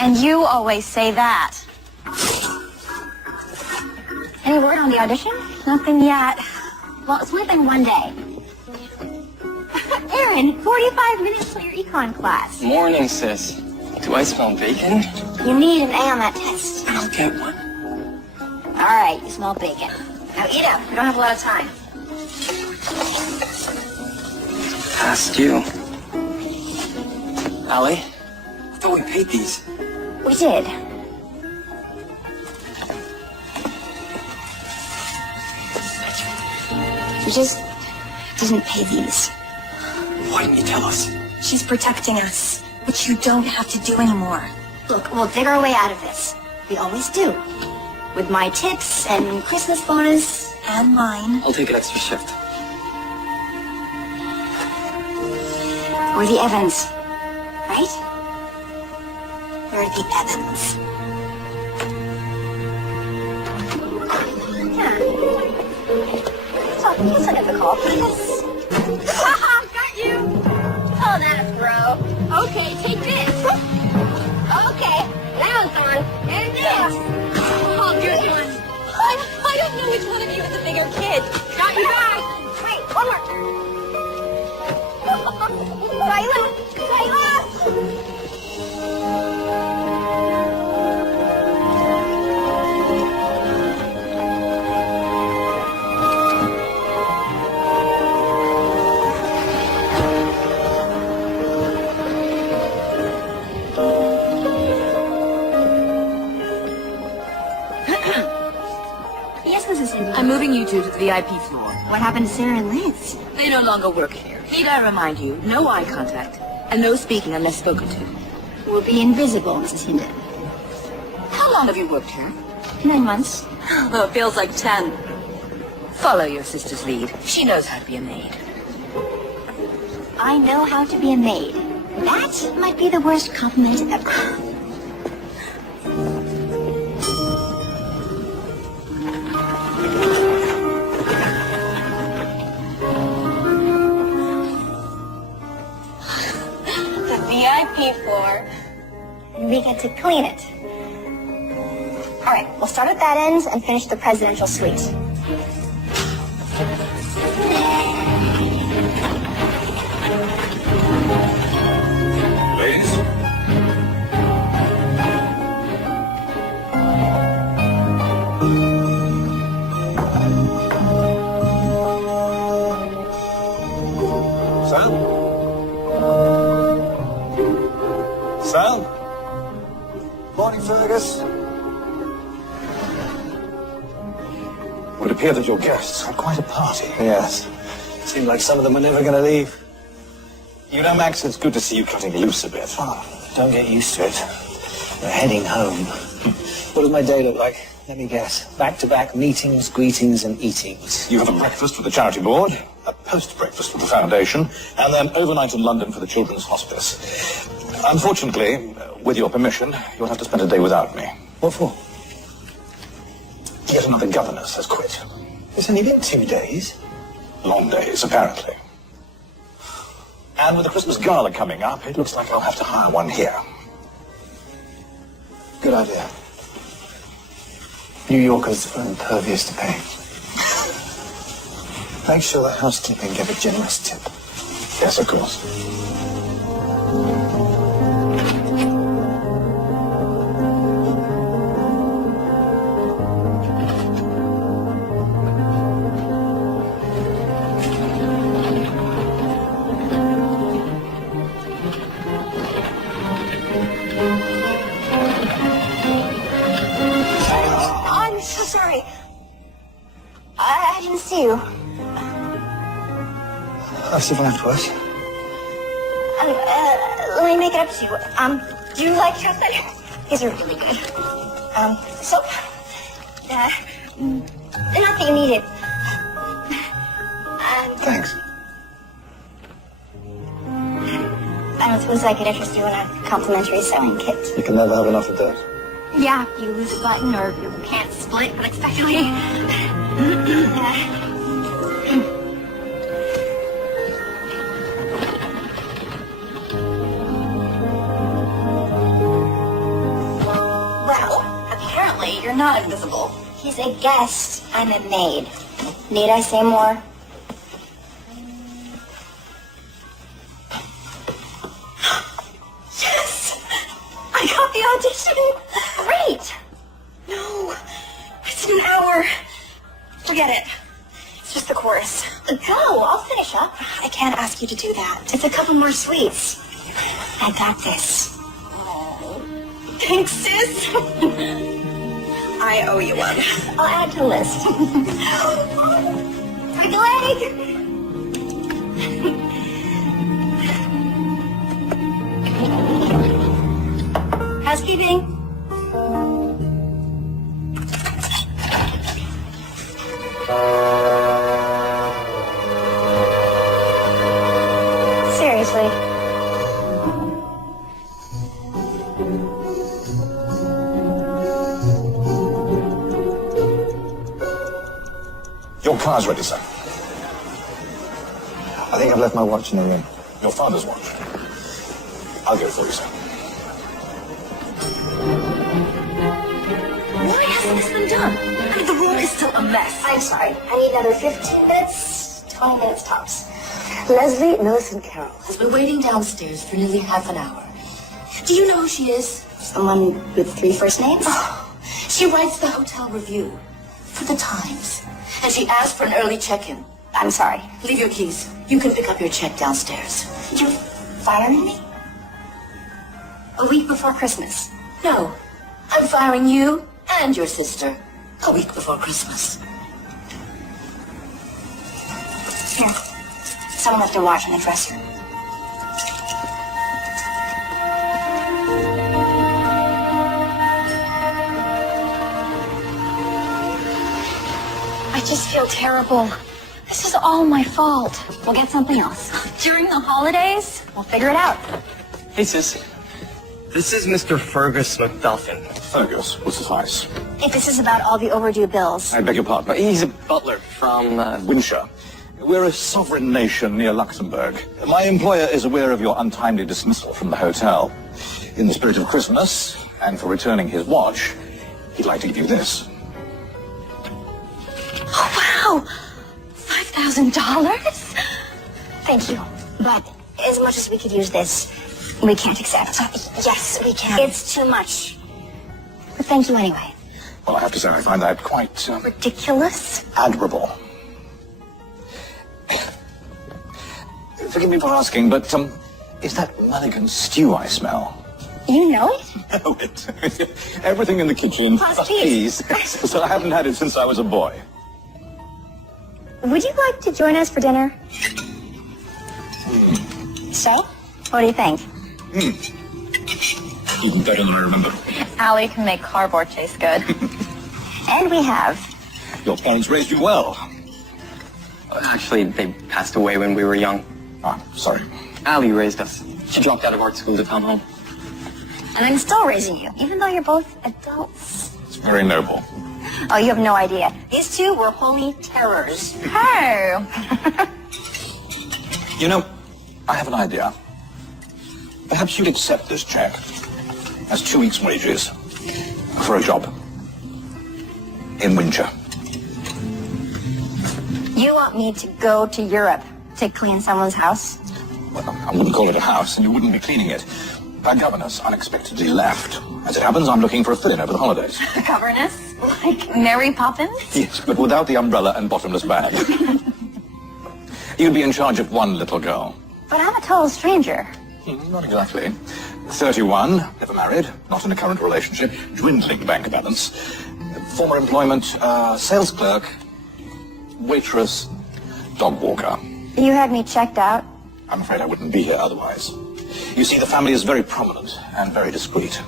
And you always say that. Any word on the audition? Nothing yet. Well, it's one thing one day. Aaron, 45 minutes till your econ class. Morning, sis. Do I smell bacon? You need an A on that test. I'll get one. All right, you smell bacon. Now eat up. We don't have a lot of time. Past you. Allie, I thought we paid these. We did. We just didn't pay these. Why didn't you tell us? She's protecting us, which you don't have to do anymore. Look, we'll dig our way out of this. We always do. With my tips and Christmas bonus. And mine. I'll take an extra shift. We're the Evans, right? We're the Evans. Yeah. It's not difficult. Haha, got you. Oh, that a bro. Okay, take this. Okay, that one's on. And this. Oh, here's one. I don't know which one of you is the bigger kid. Got you guys. Wait, one more. Silence! Silence! Yes, Mrs. Cindy. I'm moving you two to the VIP floor. What happened to Sarah and Liz? They no longer work here. Need I remind you, no eye contact, and no speaking unless spoken to. We'll be invisible, Mrs. Hinden. How long have you worked here? 9 months. Well, it feels like 10. Follow your sister's lead. She knows how to be a maid. I know how to be a maid. That might be the worst compliment ever. VIP floor. And we get to clean it. All right, we'll start at that end and finish the presidential suite. Ladies. Sam? Sam? Morning, Fergus. It would appear that your guests had quite a party. Yes. Seemed like some of them were never going to leave. You know, Max, it's good to see you cutting loose a bit. Oh, don't get used to it. We're heading home. What does my day look like? Let me guess. Back-to-back meetings, greetings, and eatings. You have a breakfast for the charity board, a post-breakfast for the foundation, and then overnight in London for the children's hospice. Unfortunately, with your permission, you'll have to spend a day without me. What for? Yet another governess has quit. It's only been 2 days. Long days, apparently. And with the Christmas gala coming up, it looks like I'll have to hire one here. Good idea. New Yorkers are impervious to pain. Make sure the housekeeping give a generous tip. Yes, of course. I'm so sorry. I didn't see you. I've survived worse. Let me make it up to you. Do you like chocolate? These are really good. Soap. Not that you need it. Thanks. I don't suppose I could interest you in a complimentary sewing kit. You can never have enough of those. Yeah, you lose a button or your pants split unexpectedly. You're not invisible. He's a guest. I'm a maid. Need I say more? Yes! I got the audition! Great! No, it's an hour. Forget it. It's just the chorus. Go, I'll finish up. I can't ask you to do that. It's a couple more sweets. I got this. Thanks, sis. I owe you one. I'll add to the list. Break a leg! Housekeeping. Seriously. Your car's ready, sir. I think I've left my watch in the room. Your father's watch. I'll get it for you, sir. Why hasn't this been done? I mean, the room is still a mess. I'm sorry. I need another 15 minutes, 20 minutes tops. Leslie Millicent Carroll has been waiting downstairs for nearly half an hour. Do you know who she is? Someone with 3 first names? She writes the hotel review for the Times. And she asked for an early check-in. I'm sorry. Leave your keys. You can pick up your check downstairs. You're firing me? A week before Christmas. No, I'm firing you and your sister a week before Christmas. Here. Someone left their watch in the dresser. I just feel terrible. This is all my fault. We'll get something else. During the holidays, we'll figure it out. Hey, sis. This is Mr. Fergus McDuffin. Fergus, will suffice. If this is about all the overdue bills. I beg your pardon. He's a butler from, Winshire. We're a sovereign nation near Luxembourg. My employer is aware of your untimely dismissal from the hotel. In the spirit of Christmas, and for returning his watch, he'd like to give you this. Oh, wow! $5,000? Thank you. But as much as we could use this, we can't accept. Yes, we can. It's too much. But thank you anyway. Well, I have to say, I find that quite Ridiculous? admirable. Forgive me for asking, but is that Mulligan stew I smell? You know it? Oh, it. Everything in the kitchen. Plus peas. So I haven't had it since I was a boy. Would you like to join us for dinner? So? What do you think? Even better than I remember. Allie can make cardboard taste good. And we have. Your parents raised you well. actually, they passed away when we were young. Ah, sorry. Allie raised us. She dropped out of art school to come home. And I'm still raising you, even though you're both adults. It's very noble. Oh, you have no idea. These two were holy terrors. Hey! You know, I have an idea. Perhaps you'd accept this check as 2 weeks' wages for a job in Windsor. You want me to go to Europe to clean someone's house? Well, I wouldn't call it a house, and you wouldn't be cleaning it. My governess unexpectedly left. As it happens, I'm looking for a fill-in over the holidays. The governess? Like Mary Poppins? Yes, but without the umbrella and bottomless bag. You'd be in charge of one little girl. But I'm a total stranger. Not exactly. 31, never married, not in a current relationship, dwindling bank balance. Former employment, sales clerk, waitress, dog walker. You had me checked out. I'm afraid I wouldn't be here otherwise. You see, the family is very prominent and very discreet.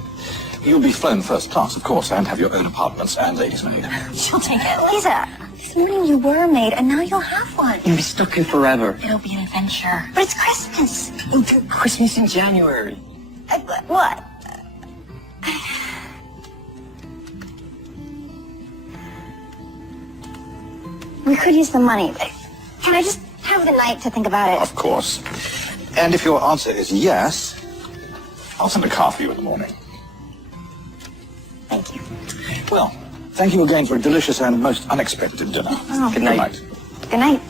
You'll be flown first class, of course, and have your own apartments and ladies' maid. She'll take it. Lisa, this morning you were a maid, and now you'll have one. You'll be stuck here forever. It'll be an adventure. But it's Christmas. Christmas in January. What? We could use the money. Can I just have the night to think about it? Of course. And if your answer is yes, I'll send a car for you in the morning. Thank you. Well, Thank you again for a delicious and most unexpected dinner. Oh. Good night. Good night.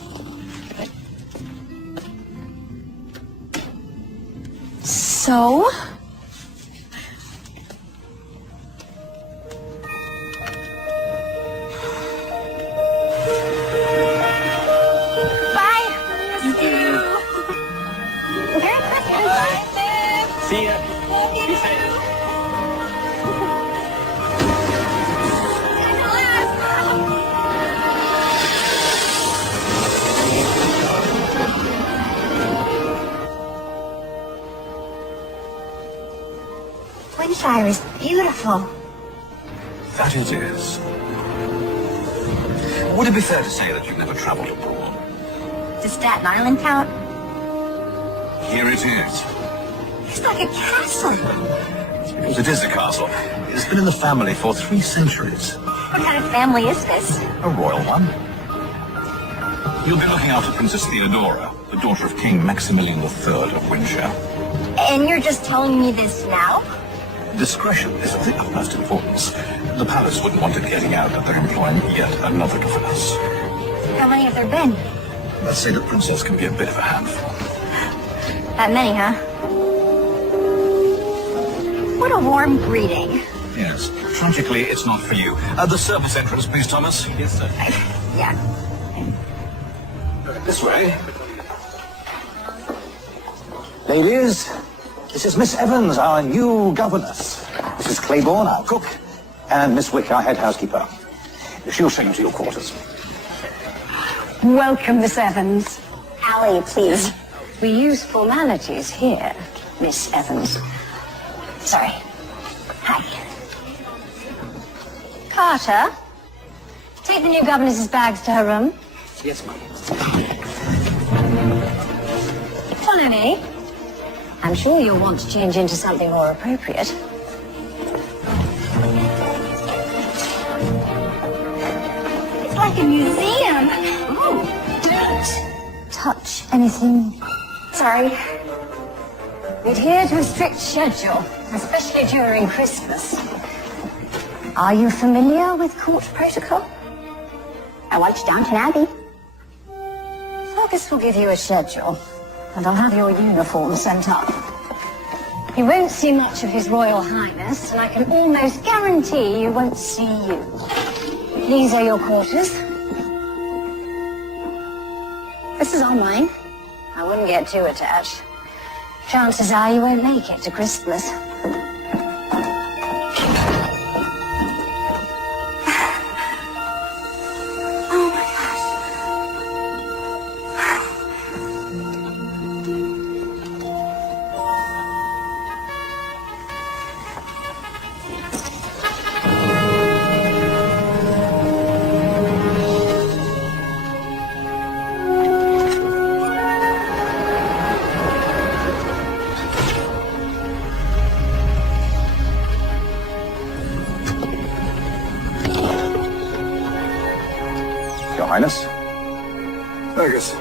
So? Bye. Merry Christmas. Bye. See ya. Love you. Be safe. Winshire is beautiful. That it is. Would it be fair to say that you've never travelled abroad? Does Staten Island count? Here it is. It's like a castle. Because it is a castle. It's been in the family for 3 centuries. What kind of family is this? A royal one. You'll be looking after Princess Theodora, the daughter of King Maximilian III of Windsor. And you're just telling me this now? Discretion is of the utmost importance. The palace wouldn't want it getting out that they're employing yet another governess. How many have there been? Let's say the princess can be a bit of a handful. That many, huh? What a warm greeting. Yes. Tragically, it's not for you. The service entrance, please, Thomas. Yes, sir. Yeah. This way. Ladies, this is Miss Evans, our new governess. Mrs. Claiborne, our cook, and Miss Wick, our head housekeeper. She'll show you to your quarters. Welcome, Miss Evans. Allie, please. We use formalities here, Miss Evans. Sorry. Hi. Carter, take the new governess's bags to her room. Yes, ma'am. Follow me. I'm sure you'll want to change into something more appropriate. It's like a museum. Don't touch anything. Sorry. We adhere to a strict schedule, especially during Christmas. Are you familiar with court protocol? I watched Downton Abbey. Fergus will give you a schedule, and I'll have your uniform sent up. You won't see much of His Royal Highness, and I can almost guarantee you won't see you. These are your quarters. This is all mine. I wouldn't get too attached. Chances are you won't make it to Christmas. Your Highness. Fergus.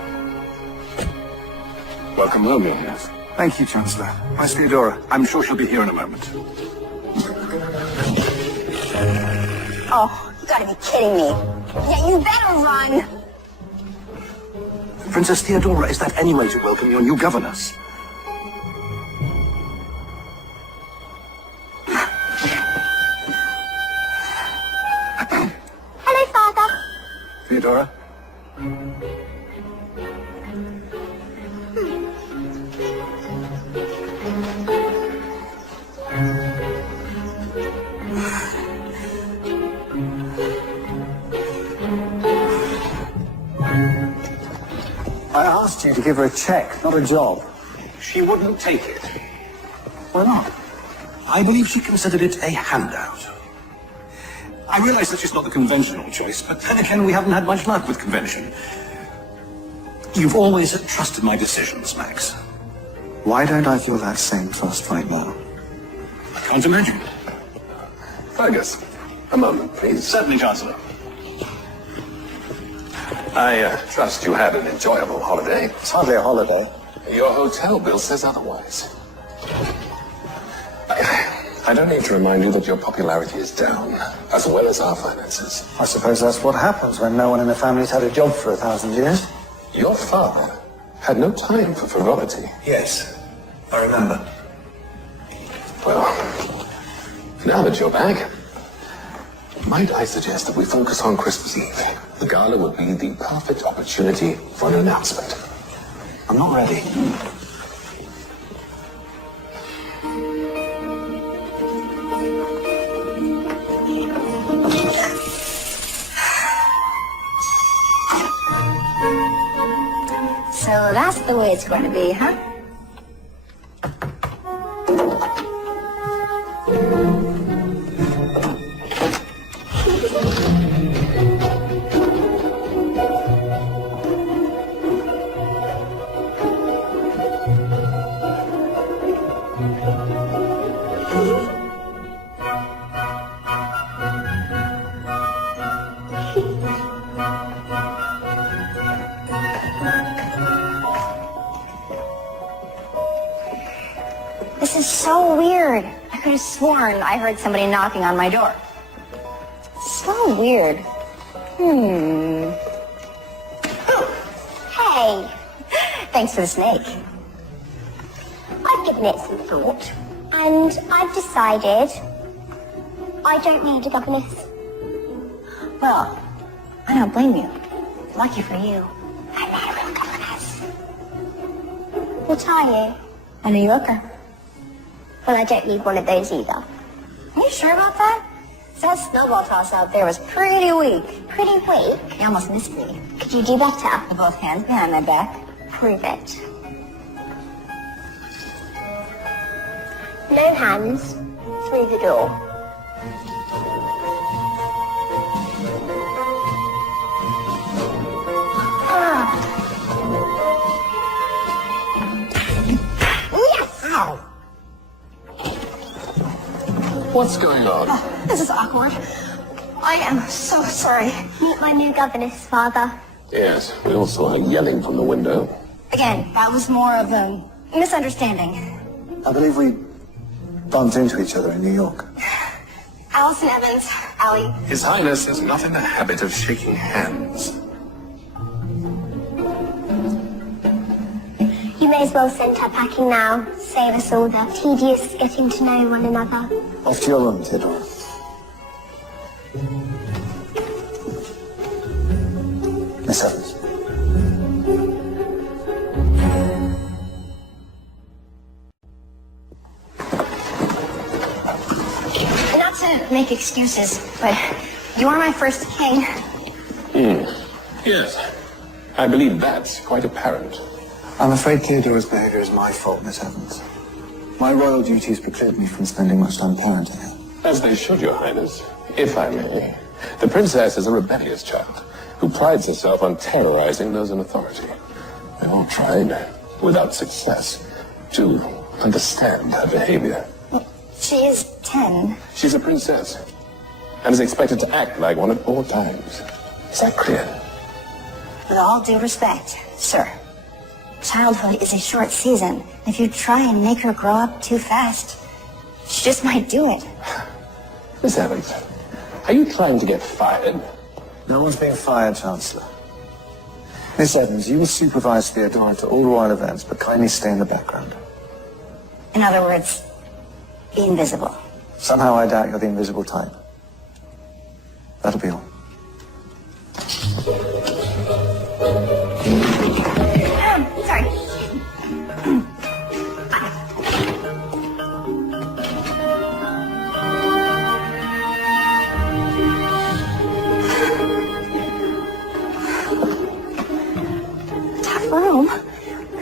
Welcome home, Your Highness. Thank you, Chancellor. Miss Theodora. I'm sure she'll be here in a moment. Oh, you gotta be kidding me. Yeah, you better run. Princess Theodora, is that any way to welcome your new governess? Hello, Father. Theodora? I asked you to give her a check, not a job. She wouldn't take it. Why not? I believe she considered it a handout. I realize that she's not the conventional choice, but then again, we haven't had much luck with convention. You've always trusted my decisions, Max. Why don't I feel that same trust right now? I can't imagine. Fergus, a moment, please. Certainly, Chancellor. I trust you had an enjoyable holiday. It's hardly a holiday. Your hotel bill says otherwise. I don't need to remind you that your popularity is down, as well as our finances. I suppose that's what happens when no one in the family's had a job for 1,000 years. Your father had no time for frivolity. Yes, I remember. Well, now that you're back, might I suggest that we focus on Christmas Eve? The gala would be the perfect opportunity for an announcement. I'm not ready. So that's the way it's going to be, huh? This is so weird. I could have sworn I heard somebody knocking on my door. So weird. Oh, hey. Thanks for the snake. I've given it some thought, and I've decided I don't need a governess. Well, I don't blame you. Lucky for you. I'm not a real governess. What are you? A New Yorker. Well, I don't need one of those either. Are you sure about that? That snowball toss out there was pretty weak. Pretty weak. You almost missed me. Could you do better? With both hands behind my back. Prove it. No hands. Through the door. Yes! Ow! What's going on? This is awkward. I am so sorry. Meet my new governess, Father. Yes, we all saw her yelling from the window. Again, that was more of a misunderstanding. I believe we bumped into each other in New York. Allison Evans, Allie. His Highness is not in the habit of shaking hands. You may as well send her packing now. Save us all the tedious getting to know one another. Off to your room, Theodora. Miss Evans. Not to make excuses, but you are my first king. Yes, I believe that's quite apparent. I'm afraid Theodora's behavior is my fault, Miss Evans. My royal duties preclude me from spending much time parenting her. As they should, Your Highness, if I may. The princess is a rebellious child who prides herself on terrorizing those in authority. We've all tried, without success, to understand her behavior. She is 10. She's a princess and is expected to act like one at all times. Is that clear? With all due respect, sir, childhood is a short season. If you try and make her grow up too fast, she just might do it. Miss Evans, are you trying to get fired? No one's being fired, Chancellor. Miss Evans, you will supervise Theodora to all royal events, but kindly stay in the background. In other words, be invisible. Somehow I doubt you're the invisible type. That'll be all. Sorry. Tough room.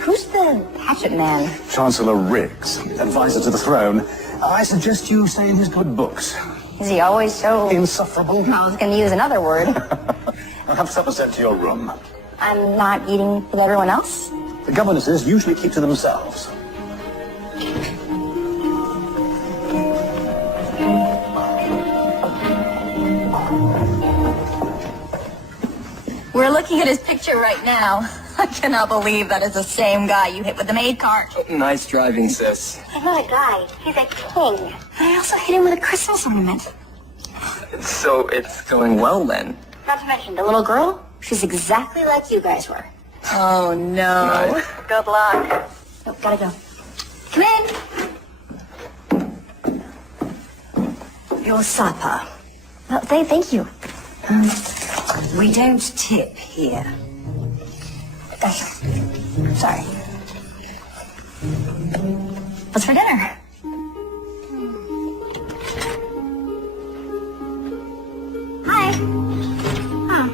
Who's the hatchet man? Chancellor Riggs, advisor to the throne. I suggest you stay in his good books. Is he always so... Insufferable. I was going to use another word. I'll have supper sent to your room. I'm not eating with everyone else? The governesses usually keep to themselves. We're looking at his picture right now. I cannot believe that is the same guy you hit with the maid cart. Nice driving, sis. He's not a guy. He's a king. I also hit him with a Christmas ornament. So it's going well then? Not to mention, the little girl, she's exactly like you guys were. Oh, no. Nice. Good luck. Oh, gotta go. Come in. Your supper. Oh, thank you. We don't tip here. Sorry. What's for dinner? Hi. Oh.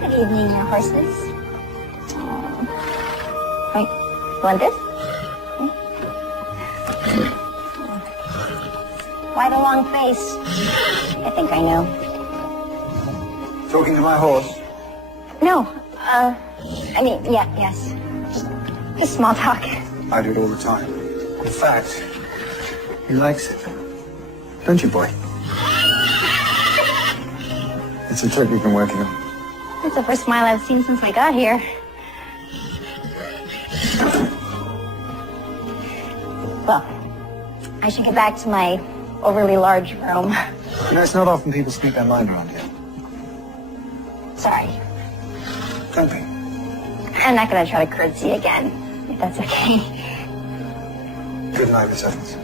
Good evening, your horses. Wait, you want this? Why the long face? I think I know. Talking to my horse? No, yes. Just small talk. I do it all the time. In fact, he likes it. Don't you, boy? It's a trick you've been working on. That's the first smile I've seen since I got here. Well, I should get back to my overly large room. You know, it's not often people speak their mind around here. Sorry. Don't be. I'm not going to try to curtsy again, if that's okay. Good night, Miss Evans.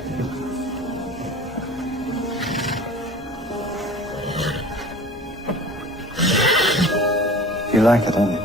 You like it, don't you?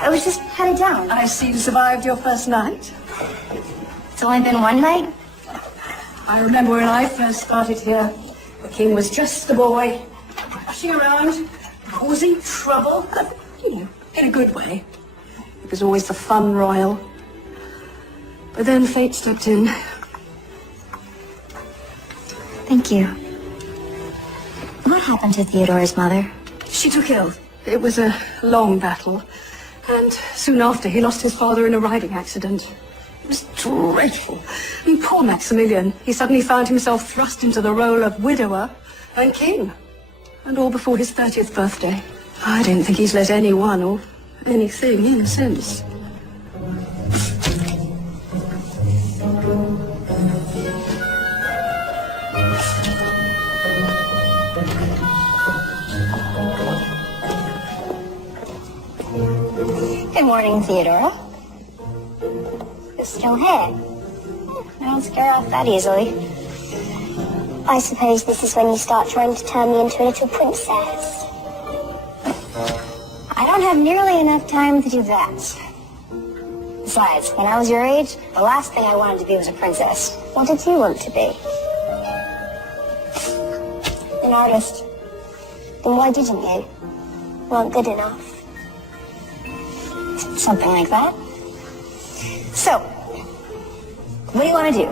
I was just headed down. I see you survived your first night. It's only been one night. I remember when I first started here, the king was just a boy, rushing around, causing trouble, in a good way. It was always the fun royal. But then fate stepped in. Thank you. What happened to Theodora's mother? She took ill. It was a long battle. And soon after, he lost his father in a riding accident. It was dreadful. I mean, poor Maximilian. He suddenly found himself thrust into the role of widower and king. And all before his 30th birthday. I don't think he's let anyone or anything in since. Good morning, Theodora. You're still here. I don't scare off that easily. I suppose this is when you start trying to turn me into a little princess. I don't have nearly enough time to do that. Besides, when I was your age, the last thing I wanted to be was a princess. What did you want to be? An artist. Then why didn't you? Weren't good enough. Something like that. So, what do you want to do?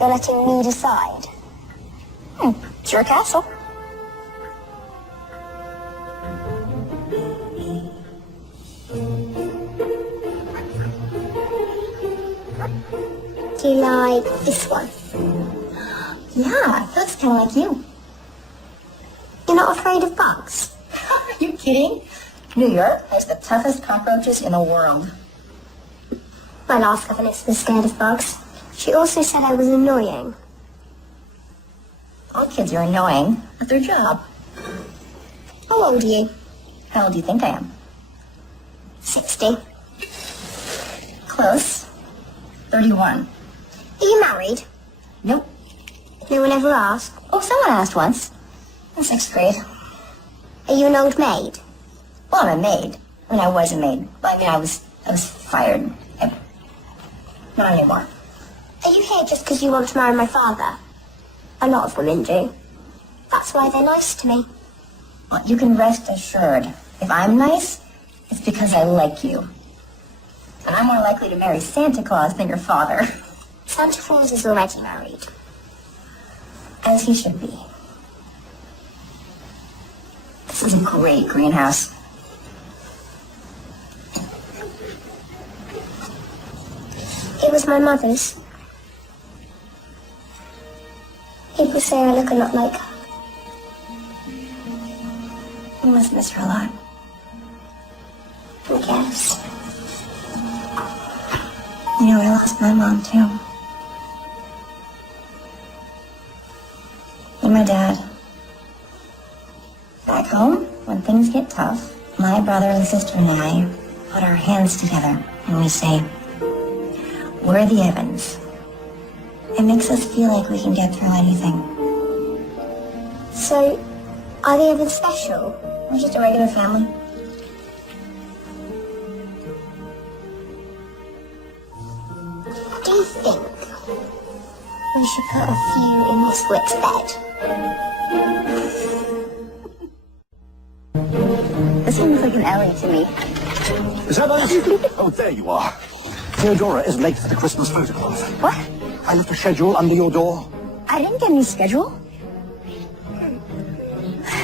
You're letting me decide. It's your castle. Do you like this one? Yeah, that's kind of like you. You're not afraid of bugs? Are you kidding? New York has the toughest cockroaches in the world. My last governess was scared of bugs. She also said I was annoying. All kids are annoying at their job. How old are you? How old do you think I am? 60. Close. 31. Are you married? Nope. No one ever asked. Oh, someone asked once. In 6th grade. Are you an old maid? Well, I'm a maid. I mean, I was a maid. I mean, I was fired. Not anymore. Are you here just because you want to marry my father? A lot of women do. That's why they're nice to me. Well, you can rest assured. If I'm nice, it's because I like you. And I'm more likely to marry Santa Claus than your father. Santa Claus is already married. As he should be. This is a great greenhouse. It was my mother's. People say I look a lot like her. You must miss her a lot. I guess. You know, I lost my mom, too. And my dad. Back home, when things get tough, my brother and sister and I put our hands together and we say, we're the Evans. It makes us feel like we can get through anything. So, are the Evans special? We're just a regular family. Do you think we should put a few in Miss Wick's bed? This seems like an alley to me. Is that us? Oh, there you are. Theodora is late for the Christmas photograph. What? I left a schedule under your door. I didn't get any schedule.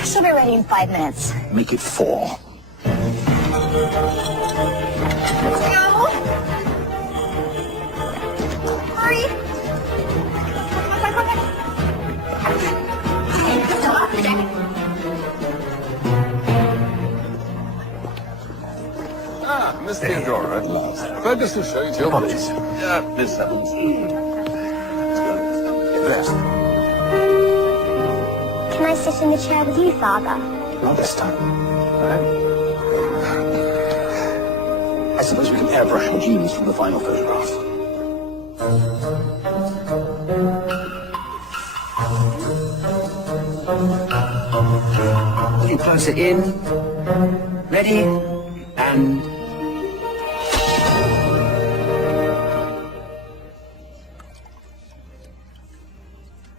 She'll be ready in 5 minutes. Make it 4. Hurry! Ah, Miss Theodora at last. Fergus will show you to your mummies. Miss Evans. Rest. Can I sit in the chair with you, Father? Not this time. I suppose we can airbrush our genes from the final photograph. A little closer in. Ready? And...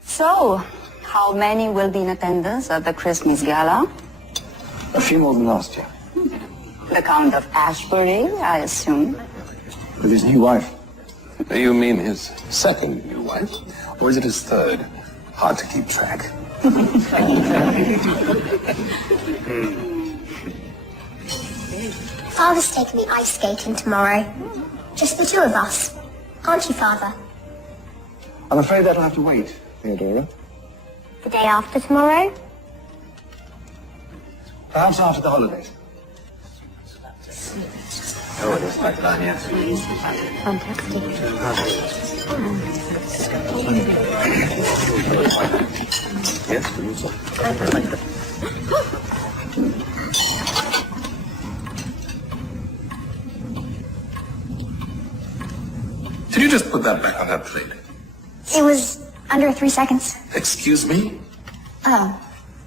So, how many will be in attendance at the Christmas gala? A few more than last year. The Count of Ashbury, I assume. With his new wife. You mean his second new wife? Or is it his third? Hard to keep track. Father's taking me ice skating tomorrow. Just the two of us. Aren't you, Father? I'm afraid that'll have to wait, Theodora. The day after tomorrow? Perhaps after the holidays. Oh, it is back down, yes. Did you just put that back on that plate? It was under 3 seconds. Excuse me? The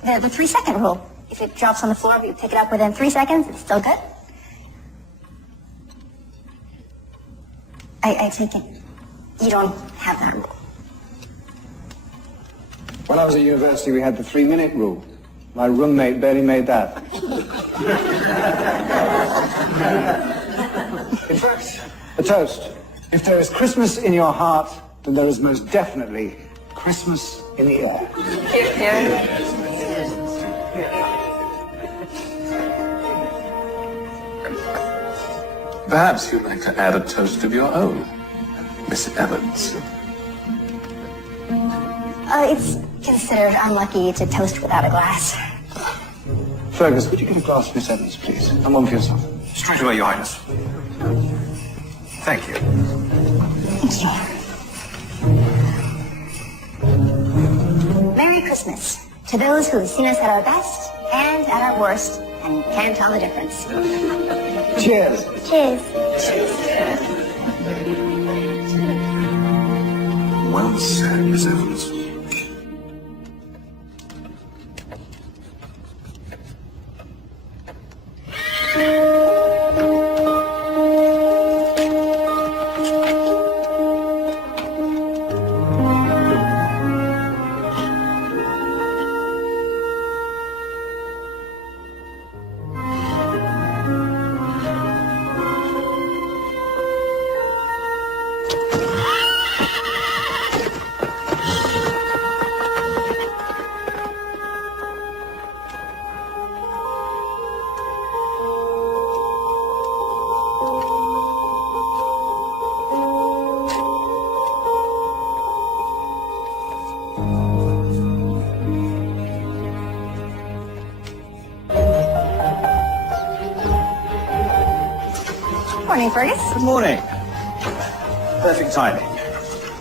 3-second rule. If it drops on the floor, you pick it up within 3 seconds, it's still good. I take it you don't have that rule. When I was at university, we had the 3-minute rule. My roommate barely made that. In fact, a toast. If there is Christmas in your heart, then there is most definitely Christmas in the air. Perhaps you'd like to add a toast of your own, Miss Evans. It's considered unlucky to toast without a glass. Fergus, would you get a glass for Miss Evans, please? And one for yourself. Straight away, Your Highness. Thank you. Merry Christmas to those who have seen us at our best and at our worst and can't tell the difference. Cheers. Cheers. Well said, Miss Evans. Morning, Fergus. Good morning. Perfect timing.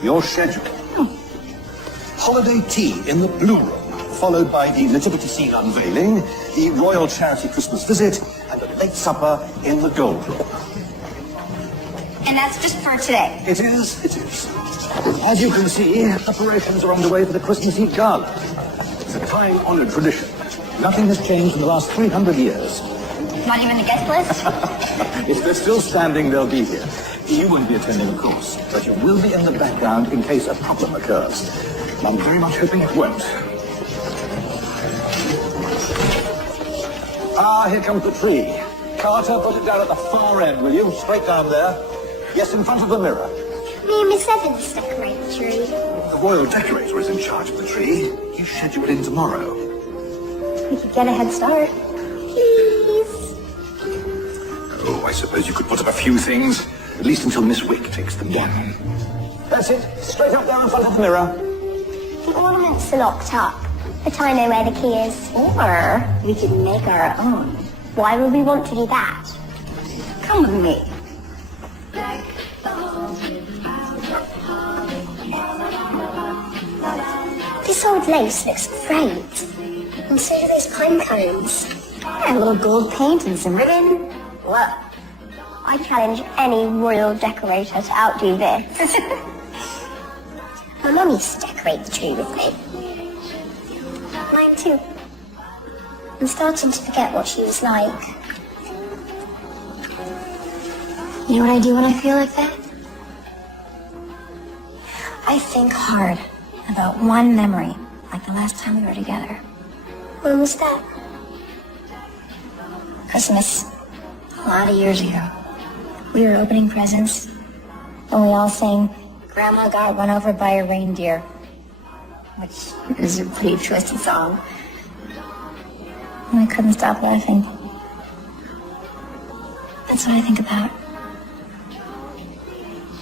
Your schedule. Holiday tea in the Blue Room, followed by the nativity scene unveiling, the Royal Charity Christmas visit, and a late supper in the Gold Room. And that's just for today. It is. As you can see, preparations are underway for the Christmas Eve Gala. It's a time-honored tradition. Nothing has changed in the last 300 years. Not even the guest list? If they're still standing, they'll be here. You won't be attending, of course, but you will be in the background in case a problem occurs. And I'm very much hoping it won't. Ah, here comes the tree. Carter, put it down at the far end, will you? Straight down there. Yes, in front of the mirror. Me and Miss Evans decorate the tree. The royal decorator is in charge of the tree. You schedule it in tomorrow. We could get a head start. Please. Oh, I suppose you could put up a few things, at least until Miss Wick takes them down. That's it. Straight up there in front of the mirror. The ornaments are locked up, but I know where the key is. Or we could make our own. Why would we want to do that? Come with me. This old lace looks great. And so do those pine cones. And a little gold paint and some ribbon. Look, I challenge any royal decorator to outdo this. My mum used to decorate the tree with me. Mine too. I'm starting to forget what she was like. You know what I do when I feel like that? I think hard about one memory, like the last time we were together. When was that? Christmas. A lot of years ago. We were opening presents, and we all sang Grandma Got Run Over by a Reindeer, which is a pretty twisted song. And I couldn't stop laughing. That's what I think about.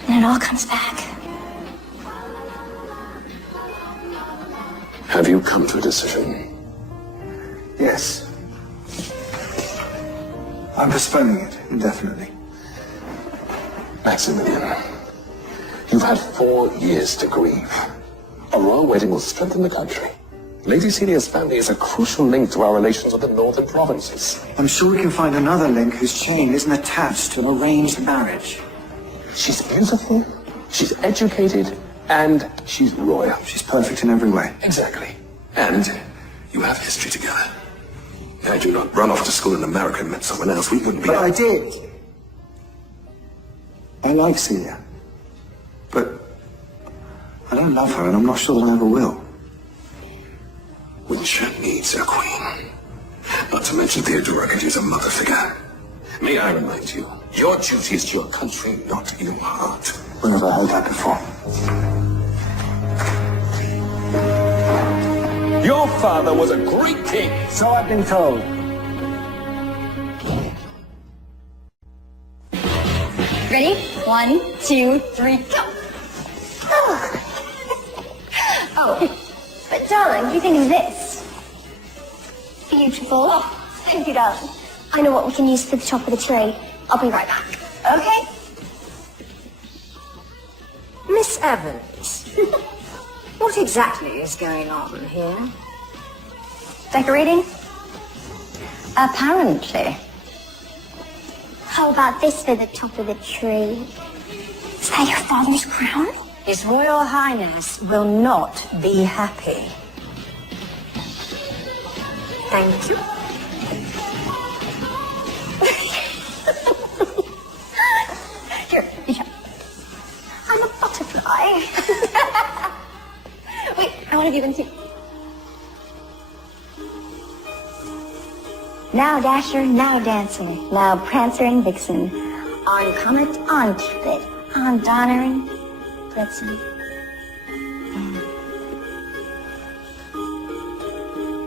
And it all comes back. Have you come to a decision? Yes. I'm postponing it indefinitely. Maximilian, you've had 4 years to grieve. A royal wedding will strengthen the country. Lady Celia's family is a crucial link to our relations with the northern provinces. I'm sure we can find another link whose chain isn't attached to an arranged marriage. She's beautiful, she's educated, and she's royal. She's perfect in every way. Exactly. And you have history together. Had you not run off to school in America and met someone else, we wouldn't be... But I did. I like Celia. But I don't love her, and I'm not sure that I ever will. Winship needs a queen. Not to mention Theodora could use a mother figure. May I remind you, your duty is to your country, not your heart. When have I heard that before? Your father was a great king. So I've been told. Ready? 1, 2, 3, go! Oh, but darling, what do you think of this? Beautiful. Oh, thank you, darling. I know what we can use for the top of the tree. I'll be right back. Okay? Miss Evans, what exactly is going on here? Decorating? Apparently. How about this for the top of the tree? Is that your father's crown? His Royal Highness will not be happy. Thank you. Here, you try. I'm a butterfly. Wait, I want to do one too. Now Dasher, now Dancer, now Prancer and Vixen, on Comet, on Cupid, on Donner and Blitzen.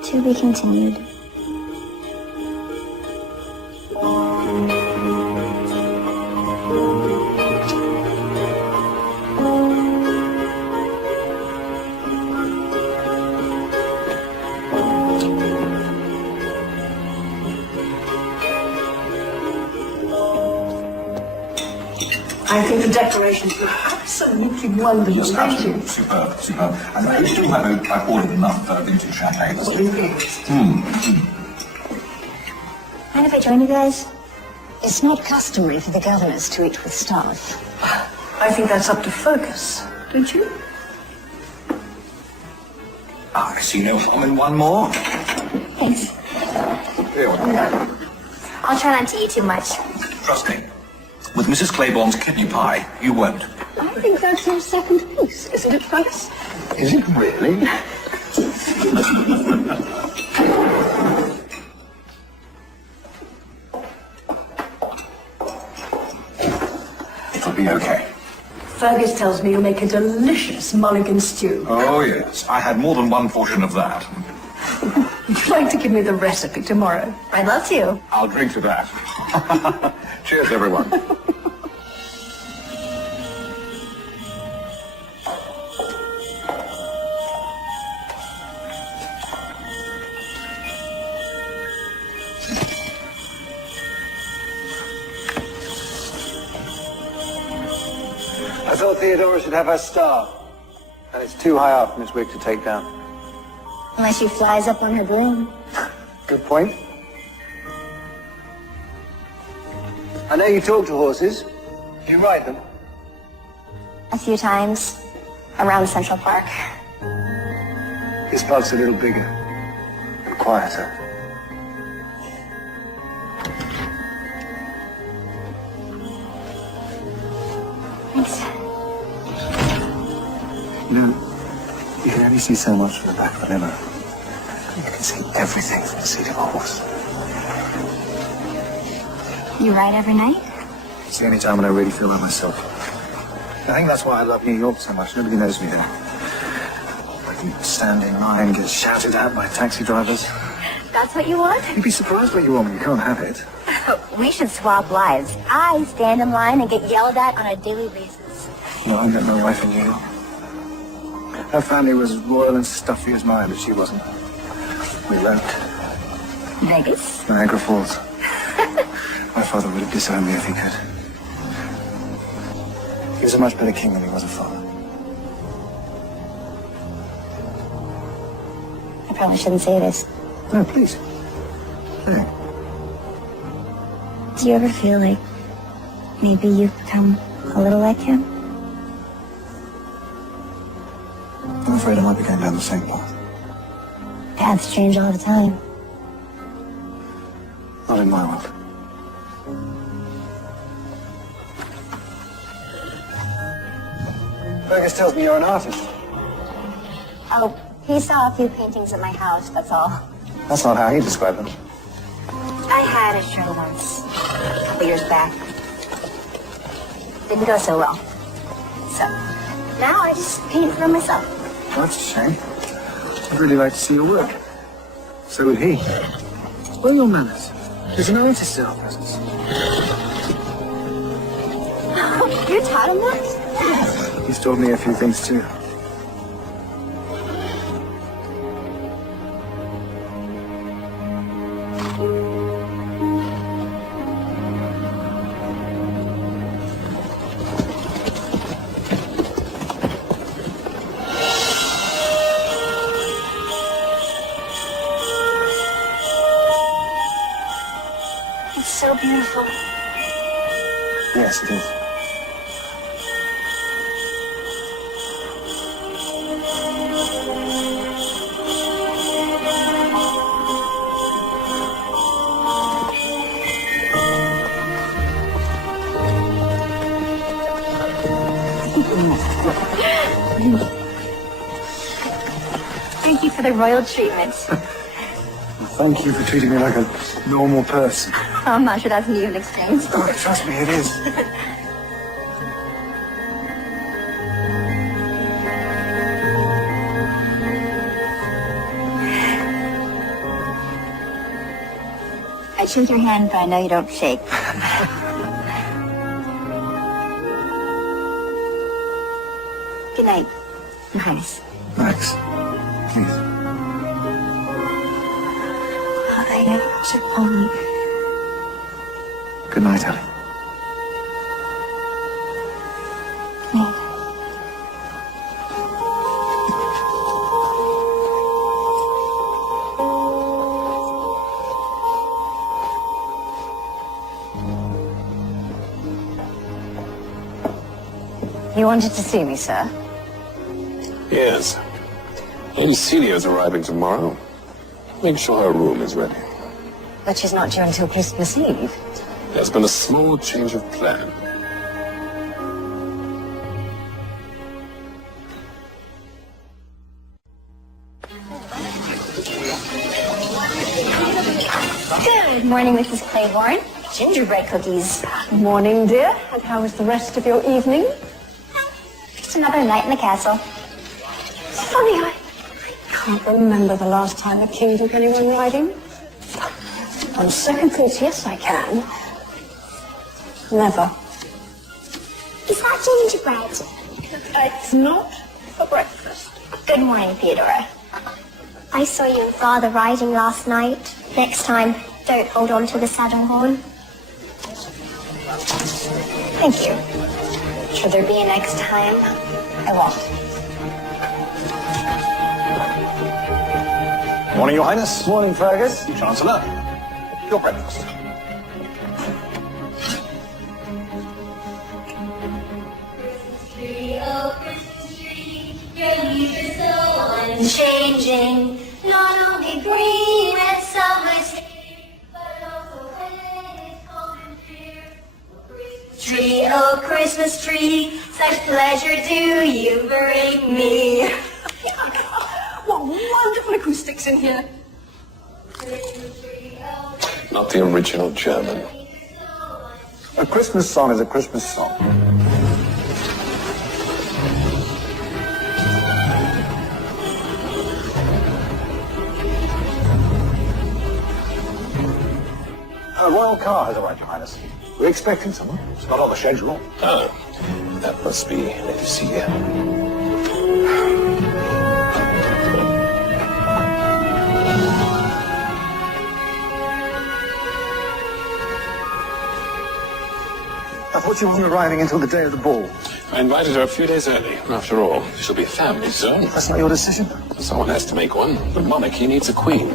To be continued. I think the decorations were absolutely wonderful. Thank you. Superb, superb. And you still have, I've ordered enough vintage champagne. Mind if I join you guys? It's not customary for the governors to eat with staff. I think that's up to Fergus, don't you? I see no harm in one more. Thanks. Here we go. I'll try not to eat too much. Trust me. With Mrs. Claiborne's kidney pie, you won't. I think that's your second piece, isn't it, Fergus? Is it really? It'll be okay. Fergus tells me you make a delicious mulligan stew. Oh, yes. I had more than one portion of that. Would you like to give me the recipe tomorrow? I'd love to. I'll drink to that. Cheers, everyone. I thought Theodora should have her star. And it's too high up, Miss Wick, to take down. Unless she flies up on her broom. Good point. I know you talk to horses. Do you ride them? A few times around Central Park. This park's a little bigger and quieter. Thanks. You know, you can only see so much from the back of a limo. You can see everything from the seat of a horse. You ride every night? It's the only time when I really feel like myself. I think that's why I love New York so much. Nobody knows me there. I can stand in line and get shouted at by taxi drivers. That's what you want? You'd be surprised what you want when you can't have it. We should swap lives. I stand in line and get yelled at on a daily basis. No, I met my wife in New York. Her family was as royal and stuffy as mine, but she wasn't. We went. Vegas? Niagara Falls. My father would have disowned me if he could. He was a much better king than he was a father. I probably shouldn't say this. No, please. Hey. Do you ever feel like maybe you've become a little like him? I'm afraid I might be going down the same path. Paths change all the time. Not in my world. Fergus tells me you're an artist. Oh, he saw a few paintings at my house, that's all. That's not how he described them. I had a show once, a couple years back. Didn't go so well. So, now I just paint for myself. Well, that's a shame. I'd really like to see your work. So would he. Where are your manners? There's an artist in our presence. You taught him that? He's taught me a few things too. Yes, it is. Thank you for the royal treatment. Thank you for treating me like a normal person. How much would that be in exchange? Oh, trust me, it is. I shake your hand, but I know you don't shake. Good night, Your Highness. Max, please. I should only. Good night, Ellie. Good night. You wanted to see me, sir? Yes. Lady Celia's arriving tomorrow. Make sure her room is ready. But she's not due until Christmas Eve. There's been a small change of plan. Good morning, Mrs. Claiborne. Gingerbread cookies. Morning, dear. And how was the rest of your evening? Just another night in the castle. Funny, I can't remember the last time the king took anyone riding. On second thoughts, yes, I can. Never. Is that gingerbread? It's not for breakfast. Good morning, Theodora. I saw your father riding last night. Next time, don't hold on to the saddle horn. Thank you. Should there be a next time? I won't. Morning, Your Highness. Morning, Fergus. Chancellor, your breakfast. Your leaves are so unchanging. Not only green at summer's day, but also when it's cold and clear. Tree, oh Christmas tree, such pleasure do you bring me. What wonderful acoustics in here. Not the original German. A Christmas song is a Christmas song. A royal car has arrived, Your Highness. We're expecting someone. It's not on the schedule. Oh, that must be Lady Celia. I thought she wasn't arriving until the day of the ball. I invited her a few days early. After all, she'll be a family soon. That's not your decision. Someone has to make one. The monarchy needs a queen.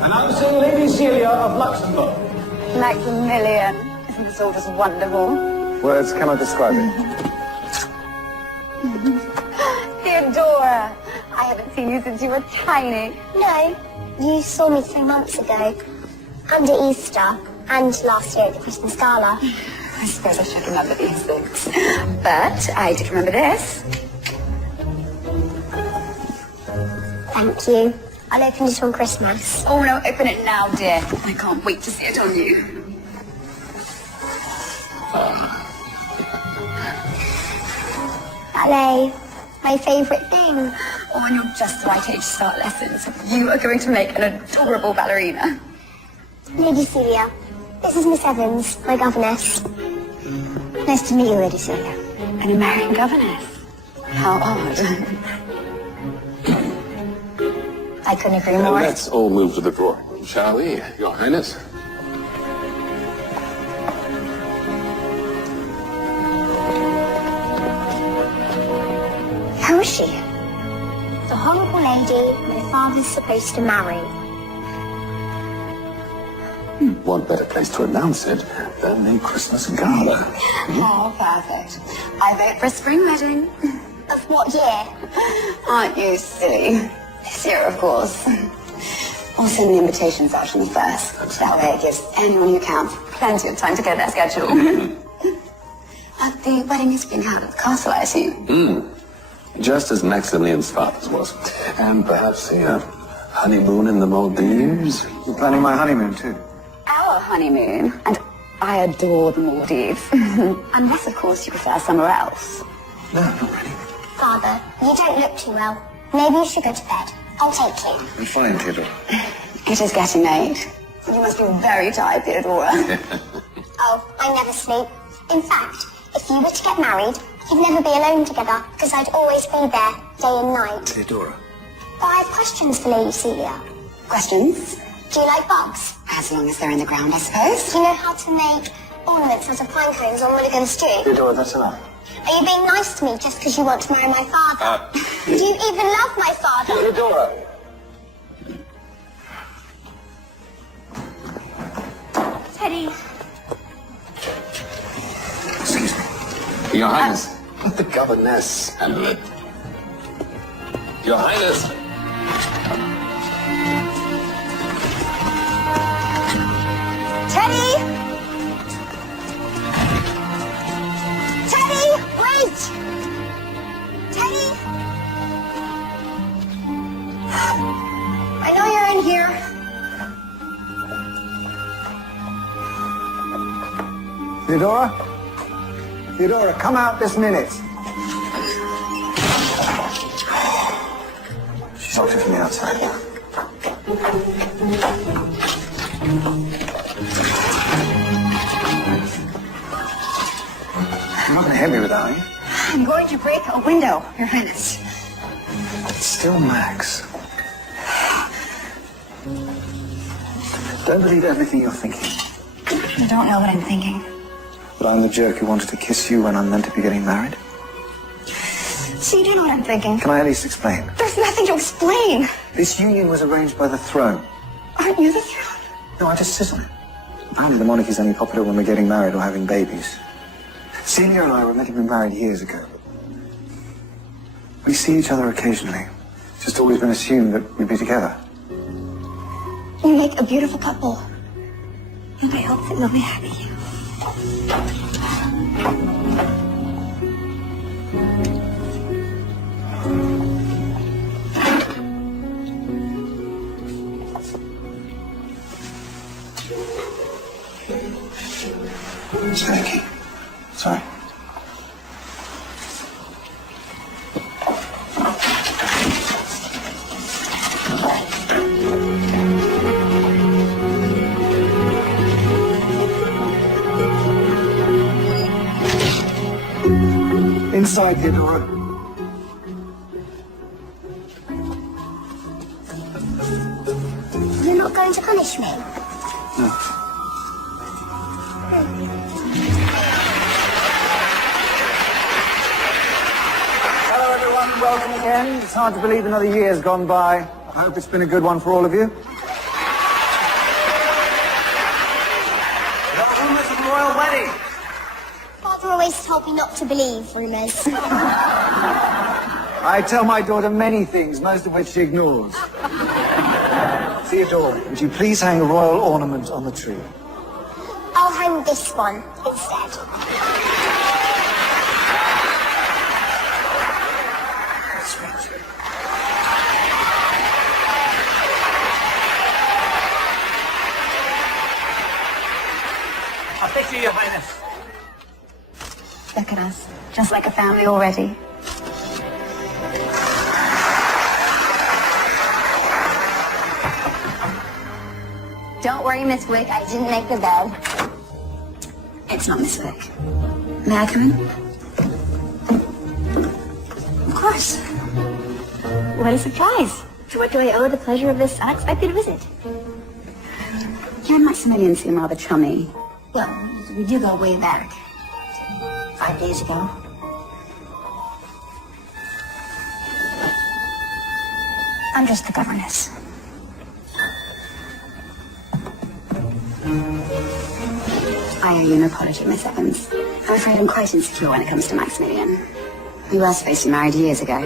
Announcing Lady Celia of Luxembourg. Maximilian. Isn't this all just wonderful? Words cannot describe it. Theodora, I haven't seen you since you were tiny. No, you saw me 3 months ago. Under Easter and last year at the Christmas Gala. I suppose I should remember these things. But I did remember this. Thank you. I'll open it on Christmas. Oh no, open it now, dear. I can't wait to see it on you. Ballet, my favourite thing. Oh, and you're just the right age to start lessons. You are going to make an adorable ballerina. Lady Celia, this is Miss Evans, my governess. Nice to meet you, Lady Celia. An American governess. How odd. I couldn't agree And more. let's all move to the drawing room, shall we, Your Highness? Who is she? The horrible lady my father's supposed to marry. What better place to announce it than the Christmas gala? Oh, perfect. I vote for a spring wedding. Of what year? Aren't you silly? This year, of course. I'll send the invitations out on the 1st. That way it gives anyone who counts plenty of time to get their schedule. The wedding is being held at the castle, I assume. Just as Maximilian's father's was. And perhaps a honeymoon in the Maldives? You're planning my honeymoon, too. Our honeymoon, and I adore the Maldives. Unless, of course, you prefer somewhere else. No, not really. Father, you don't look too well. Maybe you should go to bed. I'll take you. I'm fine, Theodore. It is getting late. You must be very tired, Theodora. Oh, I never sleep. In fact, if you were to get married, you'd never be alone together, because I'd always be there, day and night. Theodora. But I have questions for Lady Celia. Questions? Do you like bugs? As long as they're in the ground, I suppose. Do you know how to make ornaments out of pine cones on Mulligan Street? Theodora, that's enough. Are you being nice to me just because you want to marry my father? Do you even love my father? Theodora! Teddy. Excuse me. Your Highness. Let the governess handle it. Your Highness. Teddy! Teddy, wait! Teddy! I know you're in here. Theodora? Theodora, come out this minute. She's opted from the outside. You're not going to hit me with that, are you? I'm going to break a window, Your Highness. It's still Max. Don't believe everything you're thinking. You don't know what I'm thinking. That I'm the jerk who wanted to kiss you when I'm meant to be getting married? So you do know what I'm thinking. Can I at least explain? There's nothing to explain. This union was arranged by the throne. Aren't you the throne? No, I just sit on it. Apparently the monarchy's only popular when we're getting married or having babies. Celia and I were meant to be married years ago. We see each other occasionally. It's just always been assumed that we'd be together. You make a beautiful couple. And I hope that you'll be happy. Thank you. Sorry. Inside, Theodora. You're not going to punish me? No. Hello, everyone. Welcome again. It's hard to believe another year's gone by. I hope it's been a good one for all of you. There are rumors of a royal wedding. Father always told me not to believe rumours. I tell my daughter many things, most of which she ignores. Theodora, would you please hang a royal ornament on the tree? I'll hang this one instead. I'll fix you, Your Highness. Look at us, just like a family already. Don't worry, Miss Wick, I didn't make the bed. It's not Miss Wick. May I come in? Of course. What a surprise. To what do I owe the pleasure of this unexpected visit? You and Maximilian seem rather chummy. Well, we do go way back. 5 days ago. I'm just the governess. I owe you an apology, Miss Evans. I'm afraid I'm quite insecure when it comes to Maximilian. We were supposed to be married years ago.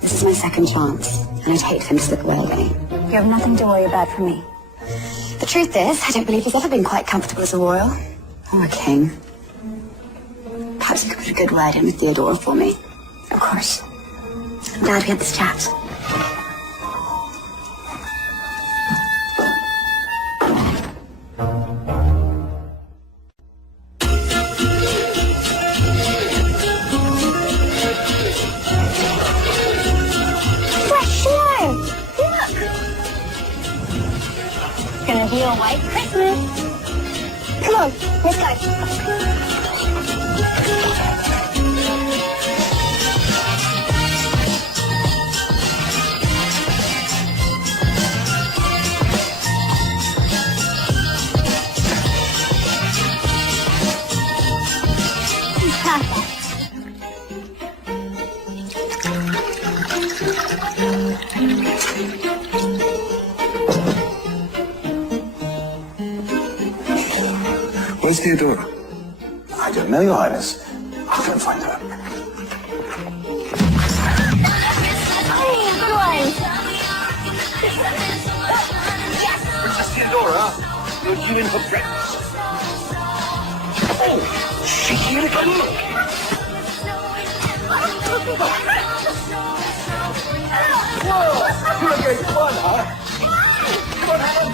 This is my second chance, and I'd hate for him to slip away again. You have nothing to worry about from me. The truth is, I don't believe he's ever been quite comfortable as a royal. Or a king. Perhaps you could put a good word in with Theodora for me. Of course. I'm glad we had this chat. Gonna be a white Christmas. Come on, let's go. Where's Theodora? I don't know, Your Highness. I'll go and find her. Princess Theodora, you're due in for breakfast. Oh, cheeky little look. Whoa, you're getting fun, huh? Come on, Helen.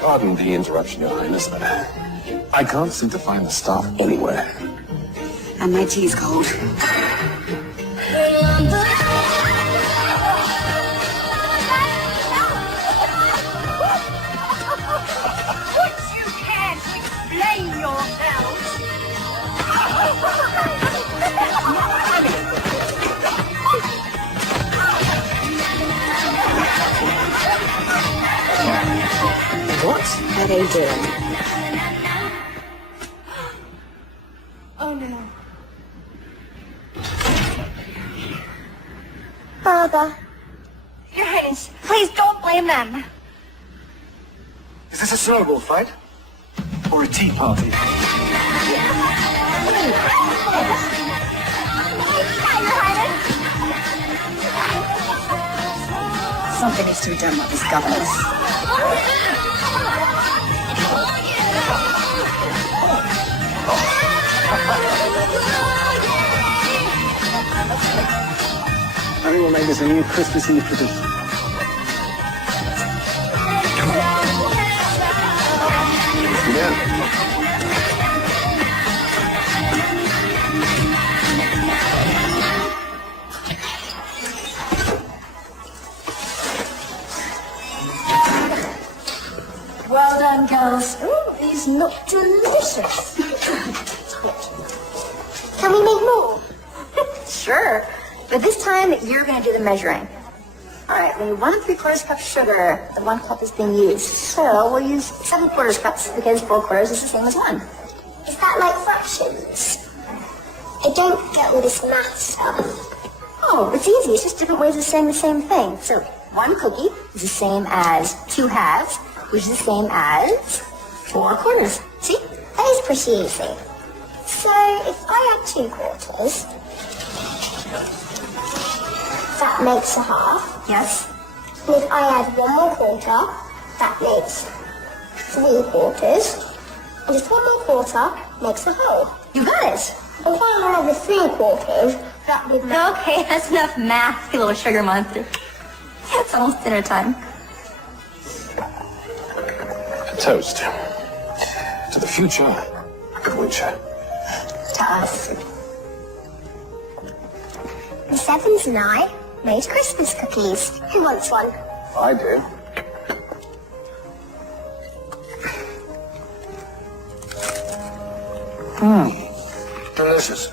Pardon the interruption, Your Highness, but I can't seem to find the staff anywhere. And my tea's cold. You can't explain yourself. What are they doing? Oh no. Father. Your Highness, please don't blame them. Is this a snowball fight? Or a tea party? Something needs to be done with this governess. I think we'll make this a new Christmas Eve tradition. Well done, girls. Ooh, these look delicious. Can we make more? Sure. But this time, you're going to do the measuring. All right, we need 1 3/4 cup sugar. The 1 cup is being used. So we'll use 7/4 cups because 4 quarters is the same as 1. Is that like fractions? I don't get all this math stuff. Oh, it's easy. It's just different ways of saying the same thing. So 1 cookie is the same as 2 halves, which is the same as 4 quarters. See? That is pretty easy. So if I add 2 quarters, that makes a half. Yes. And if I add 1 more quarter, that makes 3 quarters. And just 1 more quarter makes a whole. You got it. And if I add the 3 quarters, that would make... Okay, that's enough math, you little sugar monster. It's almost dinner time. A toast to the future of Witcher. To us. Miss Evans and I made Christmas cookies. Who wants one? I do. Delicious.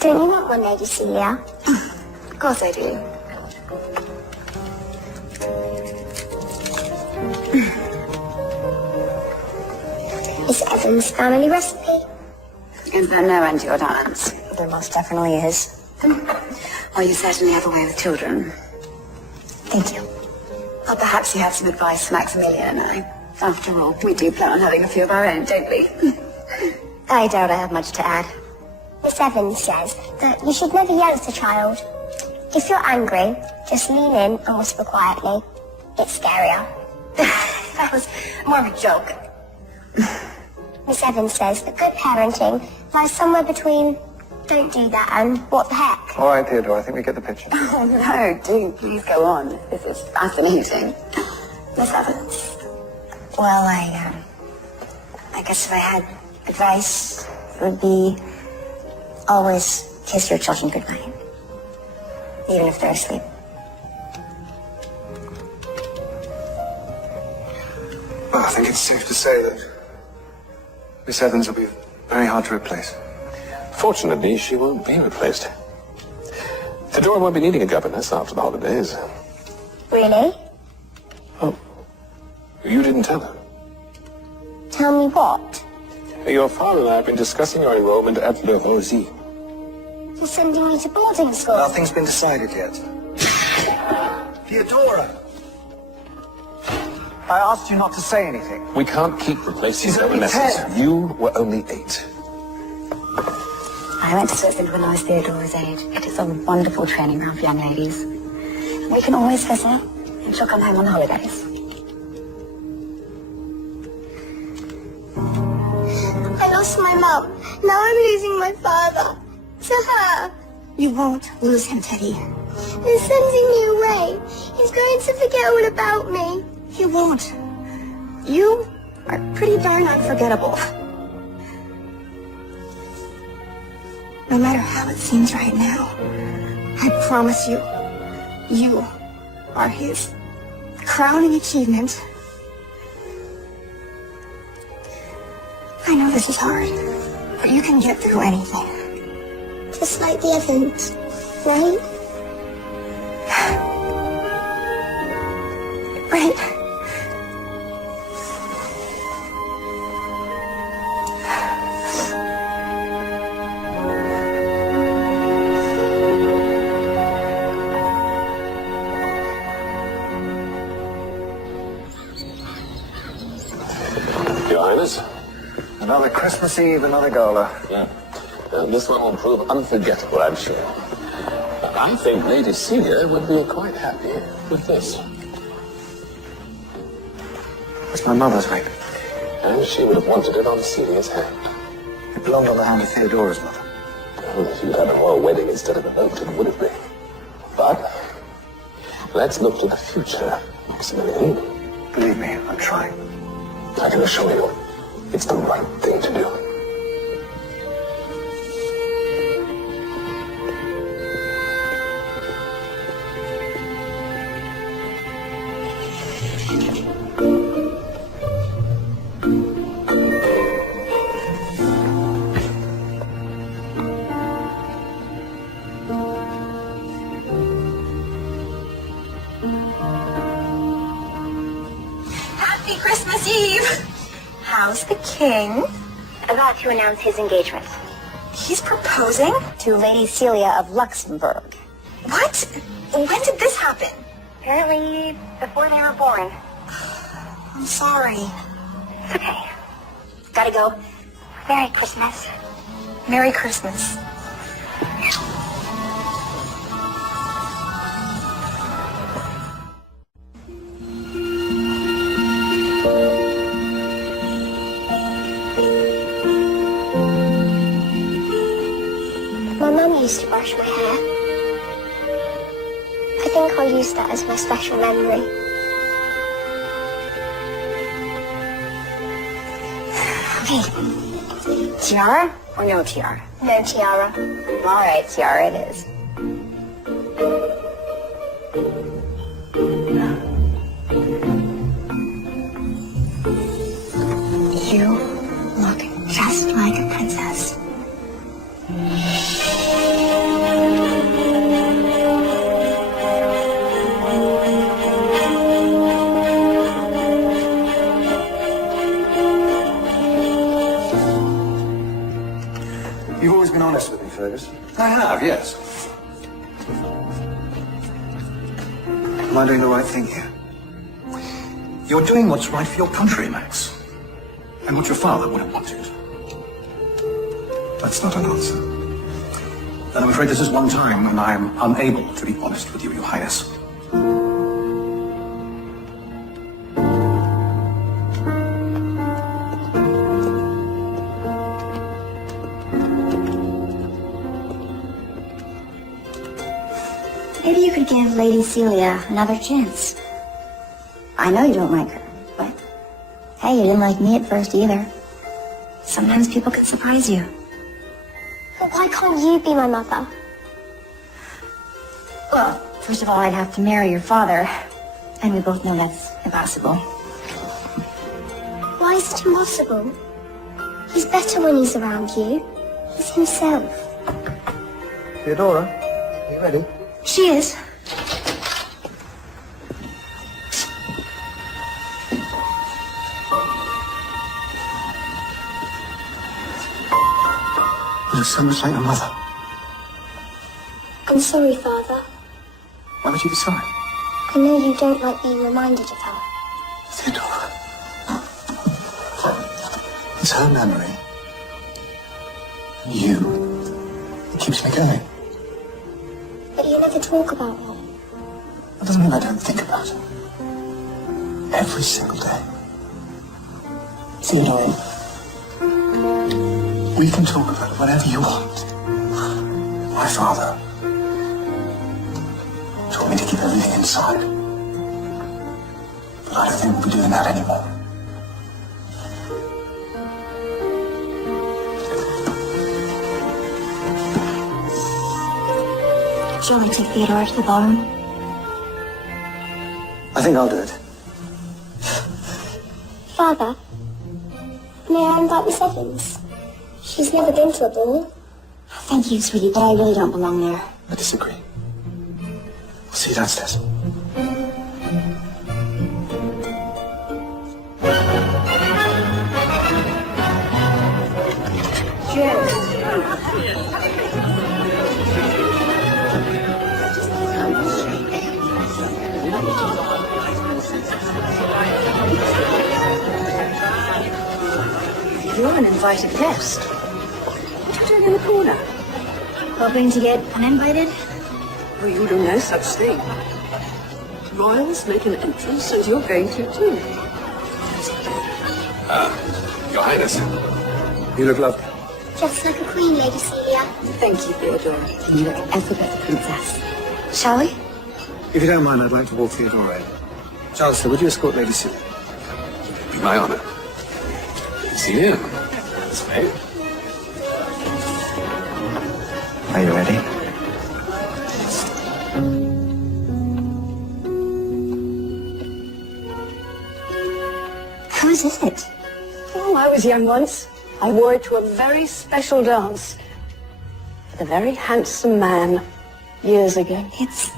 Don't you want one, Lady Celia? Of course I do. Miss Evans' family recipe. Is there no end to your talents? There most definitely is. Well, you certainly have a way with children. Thank you. Well, perhaps you have some advice for Maximilian and I. After all, we do plan on having a few of our own, don't we? I doubt I have much to add. Miss Evans says that you should never yell at a child. If you're angry, just lean in and whisper quietly. It's scarier. That was more of a joke. Miss Evans says that good parenting lies somewhere between don't do that and what the heck. All right, Theodore, I think we get the picture. Oh, no, do please go on. This is fascinating. Miss Evans. Well, I guess if I had advice, it would be always kiss your children goodnight, even if they're asleep. Well, I think it's safe to say that Miss Evans will be very hard to replace. Fortunately, she won't be replaced. Theodora won't be needing a governess after the holidays. Really? Oh, you didn't tell her. Tell me what? Your father and I have been discussing your enrollment at Le Rosy. You're sending me to boarding school? Nothing's been decided yet. Theodora! I asked you not to say anything. We can't keep replacing She's only governesses. 10. You were only 8. I went to Switzerland when I was Theodora's age. It is a wonderful training ground for young ladies. We can always visit, and she'll come home on holidays. I lost my mum. Now I'm losing my father. To her. You won't lose him, Teddy. They're sending me away. He's going to forget all about me. You won't. You are pretty darn unforgettable. No matter how it seems right now, I promise you, you are his crowning achievement. I know this is hard, but you can get through anything. Just like the Evans, right? Right. Your Highness? Another Christmas Eve, another gala. Yeah. This one will prove unforgettable, I'm sure. I think Lady Celia would be quite happy with this. It's my mother's ring. And she would have wanted it on Celia's hand. It belonged on the hand of Theodora's mother. Oh, you'd have a royal wedding instead of an Overton, would it be? But let's look to the future, Maximilian. Believe me, I'm trying. I can assure you, it's the right thing to do. Happy Christmas Eve! How's the king? About to announce his engagement. He's proposing? To Lady Celia of Luxembourg. What? When did this happen? Apparently, before they were born. I'm sorry. It's okay. Gotta go. Merry Christmas. Merry Christmas. My mum used to brush my hair. I think I'll use that as my special memory. Okay. Tiara or no tiara? No tiara. All right, tiara it is. You look just like a princess. have, yes. Am I doing the right thing here? You're doing what's right for your country, Max. And what your father would have wanted. That's not an answer. And I'm afraid this is one time when I am unable to be honest with you, Your Highness. Maybe you could give Lady Celia another chance. I know you don't like her, but hey, you didn't like me at first either. Sometimes people can surprise you. But why can't you be my mother? Well, first of all, I'd have to marry your father, and we both know that's impossible. Why is it impossible? He's better when he's around you. He's himself. Theodora, are you ready? She is. You're so much like your mother. I'm sorry, Father. Why would you be sorry? I know you don't like being reminded of her. Theodora. It's her memory. And you. It keeps me going. But you never talk about her. That doesn't mean I don't think about her. Every single day. Theodore, we can talk about it whenever you want. My father told me to keep everything inside. But I don't think we'll be doing that anymore. Shall we take Theodora to the ballroom? I think I'll do it. Father, may I invite Miss Evans? She's never been to a ball. Thank you, sweetie, but I really don't belong there. I disagree. I'll see you downstairs. You're an invited guest. What are you doing in the corner? Hoping to get uninvited? Well, you do no such thing. Royals make an entrance, and you're going to too. Your Highness. You look lovely. Just like a queen, Lady Celia. Thank you, Theodora. And you look every bit a princess. Shall we? If you don't mind, I'd like to walk Theodora in. Chancellor, would you escort Lady Celia? It'd be my honor. See you. That's right. Are you ready? Whose is it? Oh, I was young once. I wore it to a very special dance with a very handsome man years ago. It's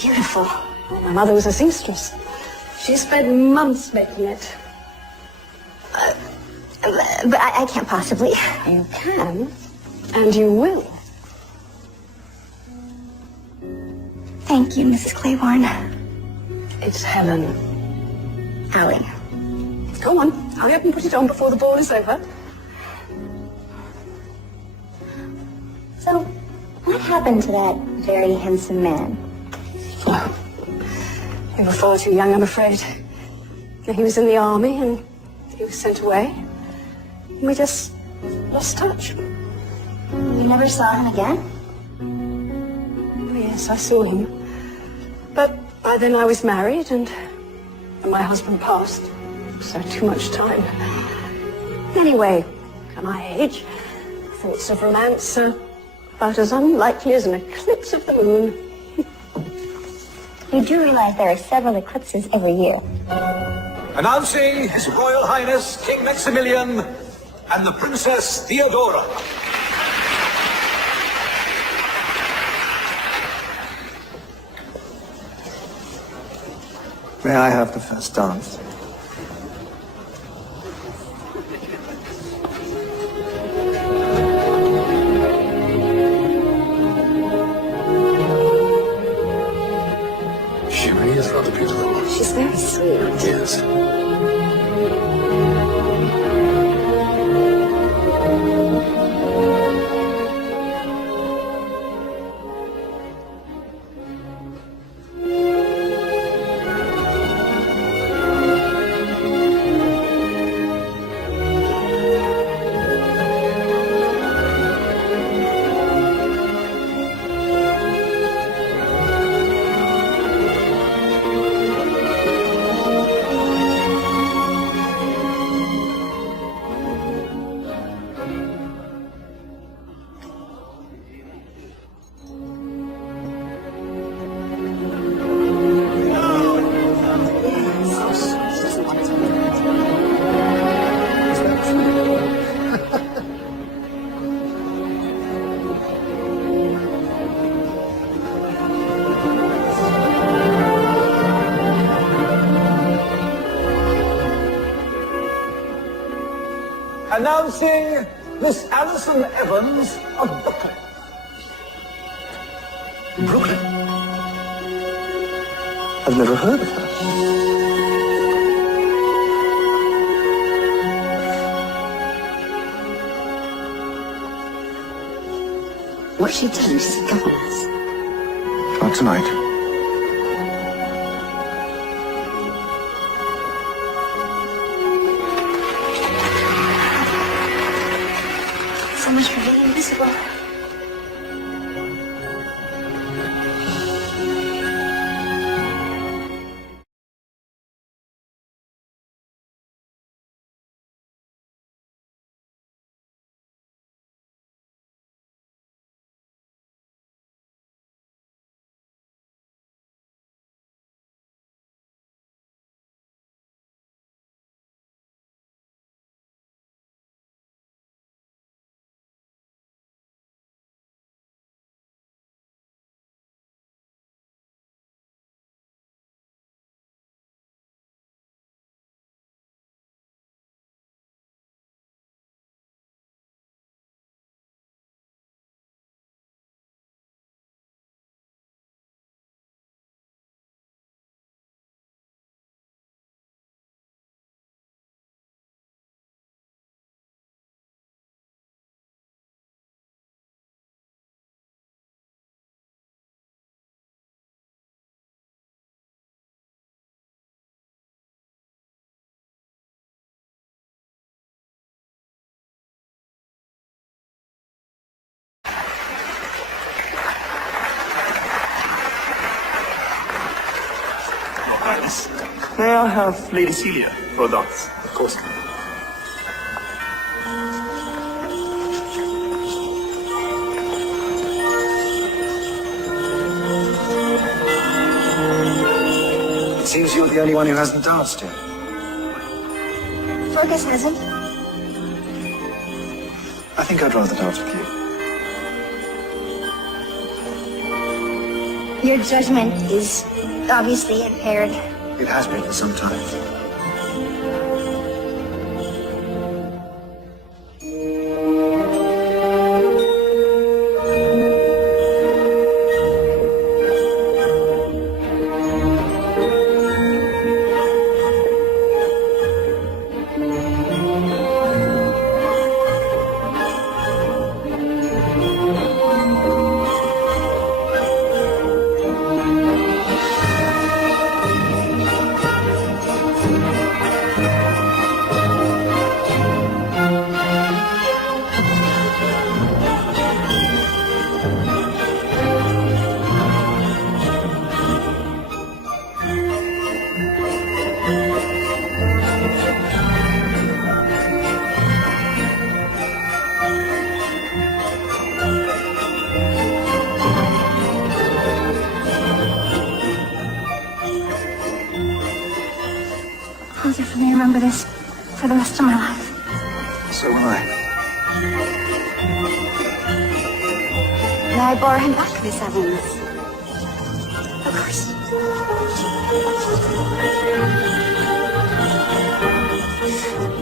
beautiful. My mother was a seamstress. She spent months making it. But I can't possibly. You can, and you will. Thank you, Mrs. Claiborne. It's Helen. Allie. Go on, hurry up and put it on before the ball is over. So, what happened to that very handsome man? You were far too young, I'm afraid. He was in the army and he was sent away. And we just lost touch. You never saw him again? Oh, yes, I saw him. But by then I was married and my husband passed. So too much time. Anyway, at my age, thoughts of romance are about as unlikely as an eclipse of the moon. You do realize there are several eclipses every year. Announcing His Royal Highness King Maximilian and the Princess Theodora. May I have the first dance? you. He is rather beautiful. She's very sweet. Yes. Announcing Miss Alison Evans of Brooklyn. Brooklyn? I've never heard of her. What's she doing? She's a governess. Not tonight. So much for being invisible. May I have Lady Celia for a dance? Of course. It seems you're the only one who hasn't danced yet. Fergus hasn't. I think I'd rather dance with you. Your judgment is obviously impaired. It has been for some time. I'll definitely remember this for the rest of my life. So will I. May I borrow him back, Miss Evans? Of course.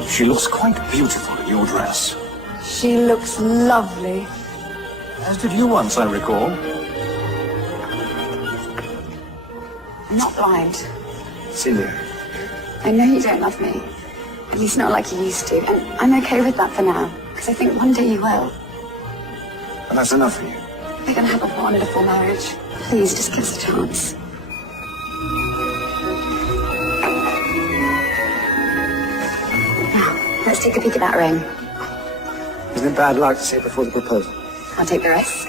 She looks quite beautiful in your dress. She looks lovely. As did you once, I recall. I'm not blind. Celia. I know you don't love me. At least not like you used to. And I'm okay with that for now. Because I think one day you will. And that's enough for you. We're going to have a wonderful marriage. Please, just give us a chance. Now, let's take a peek at that ring. Isn't it bad luck to see it before the proposal? I'll take the risk.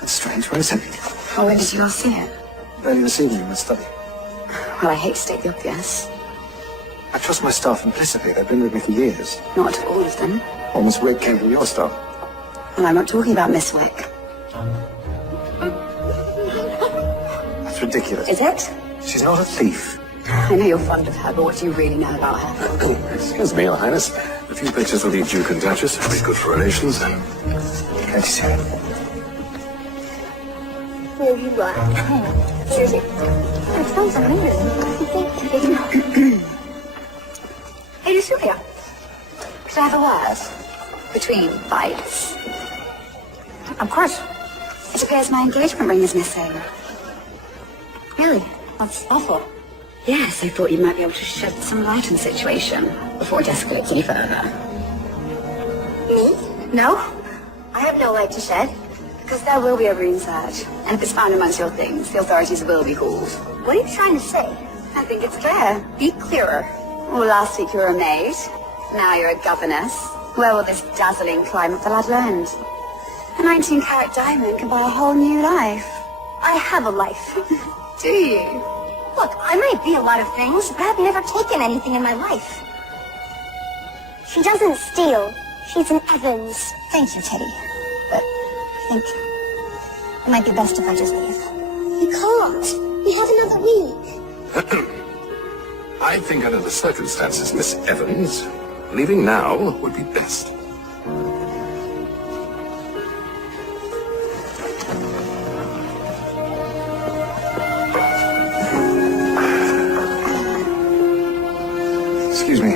That's strange. Where is it? Oh, when did you last see it? Early this evening in the study. Well, I hate to state the obvious. I trust my staff implicitly. They've been with me for years. Not all of them. Almost Wick came from your staff. Well, I'm not talking about Miss Wick. That's ridiculous. Is it? She's not a thief. I know you're fond of her, but what do you really know about her? Excuse me, Your Highness. A few pictures of the Duke and Duchess would be good for relations. Can't you see it? Here you are. Seriously. It smells amazing. Thank you. Hey, Julia. Could I have a word? Between bites. Of course. It appears my engagement ring is missing. Really? That's awful. Yes, I thought you might be able to shed some light on the situation before it escalates any further. Me? No? I have no light to shed. Because there will be a ring search. And if it's found amongst your things, the authorities will be called. What are you trying to say? I think it's clear. Be clearer. Well, last week you were a maid. Now you're a governess. Where will this dazzling climb up the ladder end? A 19-carat diamond can buy a whole new life. I have a life. Do you? Look, I might be a lot of things, but I've never taken anything in my life. She doesn't steal. She's an Evans. Thank you, Teddy. But I think it might be best if I just leave. You can't. We have another week. I think under the circumstances, Miss Evans, leaving now would be best. Excuse me.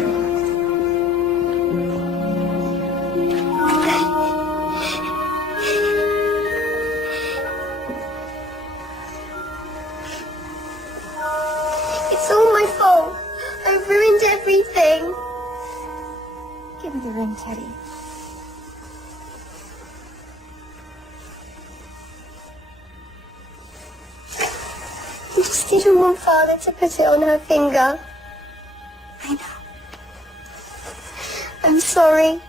It's all my fault. I've ruined everything. Give me the ring, Teddy. I just didn't want Father to put it on her finger. I know. I'm sorry.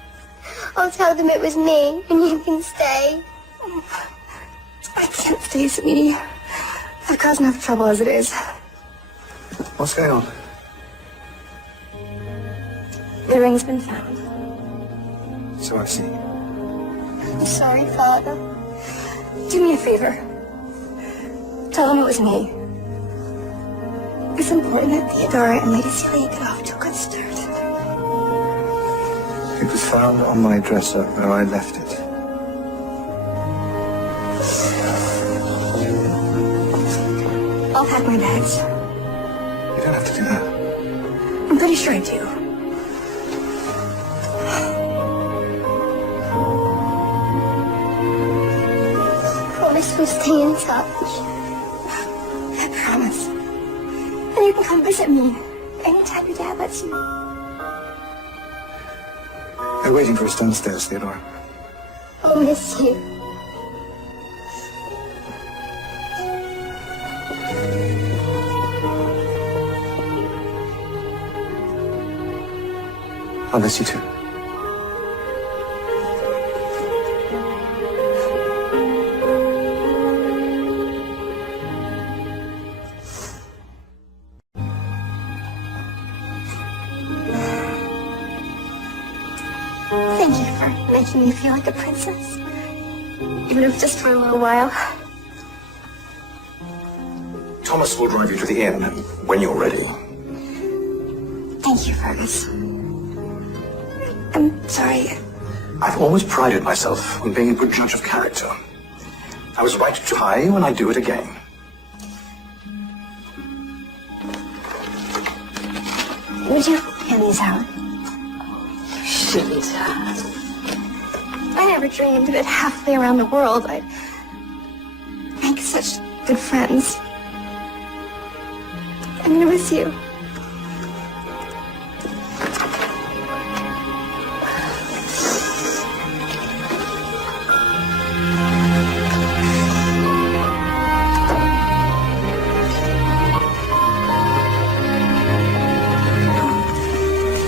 I'll tell them it was me, and you can stay. I can't stay, sweetie. I've caused enough trouble as it is. What's going on? The ring's been found. So I see. I'm sorry, Father. Do me a favor. Tell them it was me. It's important that Theodora and Lady Celia get off to a good start. It was found on my dresser where I left it. I'll pack my bags. You don't have to do that. I'm pretty sure I do. Promise we'll stay in touch. I promise. And you can come visit me anytime your dad lets you. They're waiting for us downstairs, Theodora. I'll miss you. I'll miss you too. Thank you for making me feel like a princess. Even if just for a little while. Thomas will drive you to the inn when you're ready. Thank you, Fergus. I'm sorry. I've always prided myself on being a good judge of character. I was right to try you, and I do it again. Would you hand these out? You shouldn't have. I never dreamed that halfway around the world I'd make such good friends. I'm gonna miss you.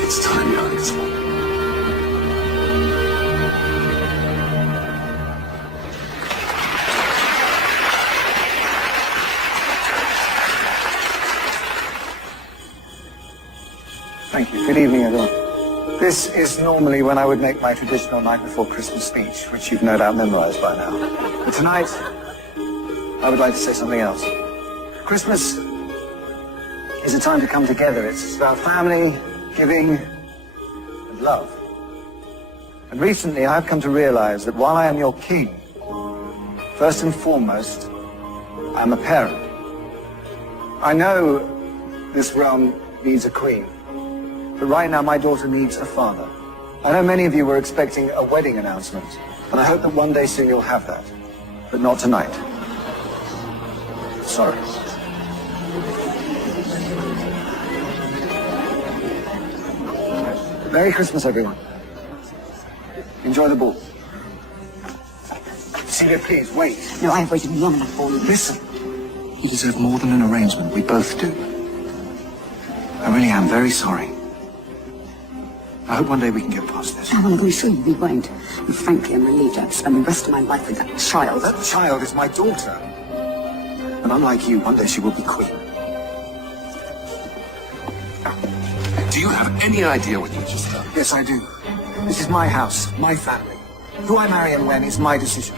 It's time, youngest. Thank you. Good evening, everyone. This is normally when I would make my traditional night before Christmas speech, which you've no doubt memorized by now. But tonight, I would like to say something else. Christmas is a time to come together. It's about family, giving, and love. And recently, I've come to realize that while I am your king, first and foremost, I'm a parent. I know this realm needs a queen. But right now, my daughter needs a father. I know many of you were expecting a wedding announcement, and I hope that one day soon you'll have that. But not tonight. Sorry. Merry Christmas, everyone. Enjoy the ball. Celia, please, wait. No, I have waited long enough for you. Listen. You deserve more than an arrangement. We both do. I really am very sorry. I hope one day we can get past this. I'm going to assure you we won't. And frankly, I'm relieved I have to spend the rest of my life with that child. That child is my daughter. And unlike you, one day she will be queen. Do you have any idea what you just done? Yes, I do. This is my house, my family. Who I marry and when is my decision.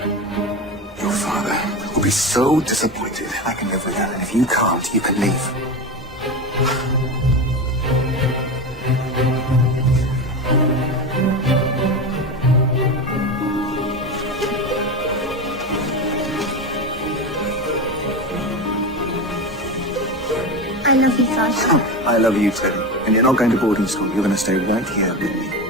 Your father will be so disappointed. I can live with that, and if you can't, you can leave. I love you, Father. I love you too. And you're not going to boarding school. You're going to stay right here with me.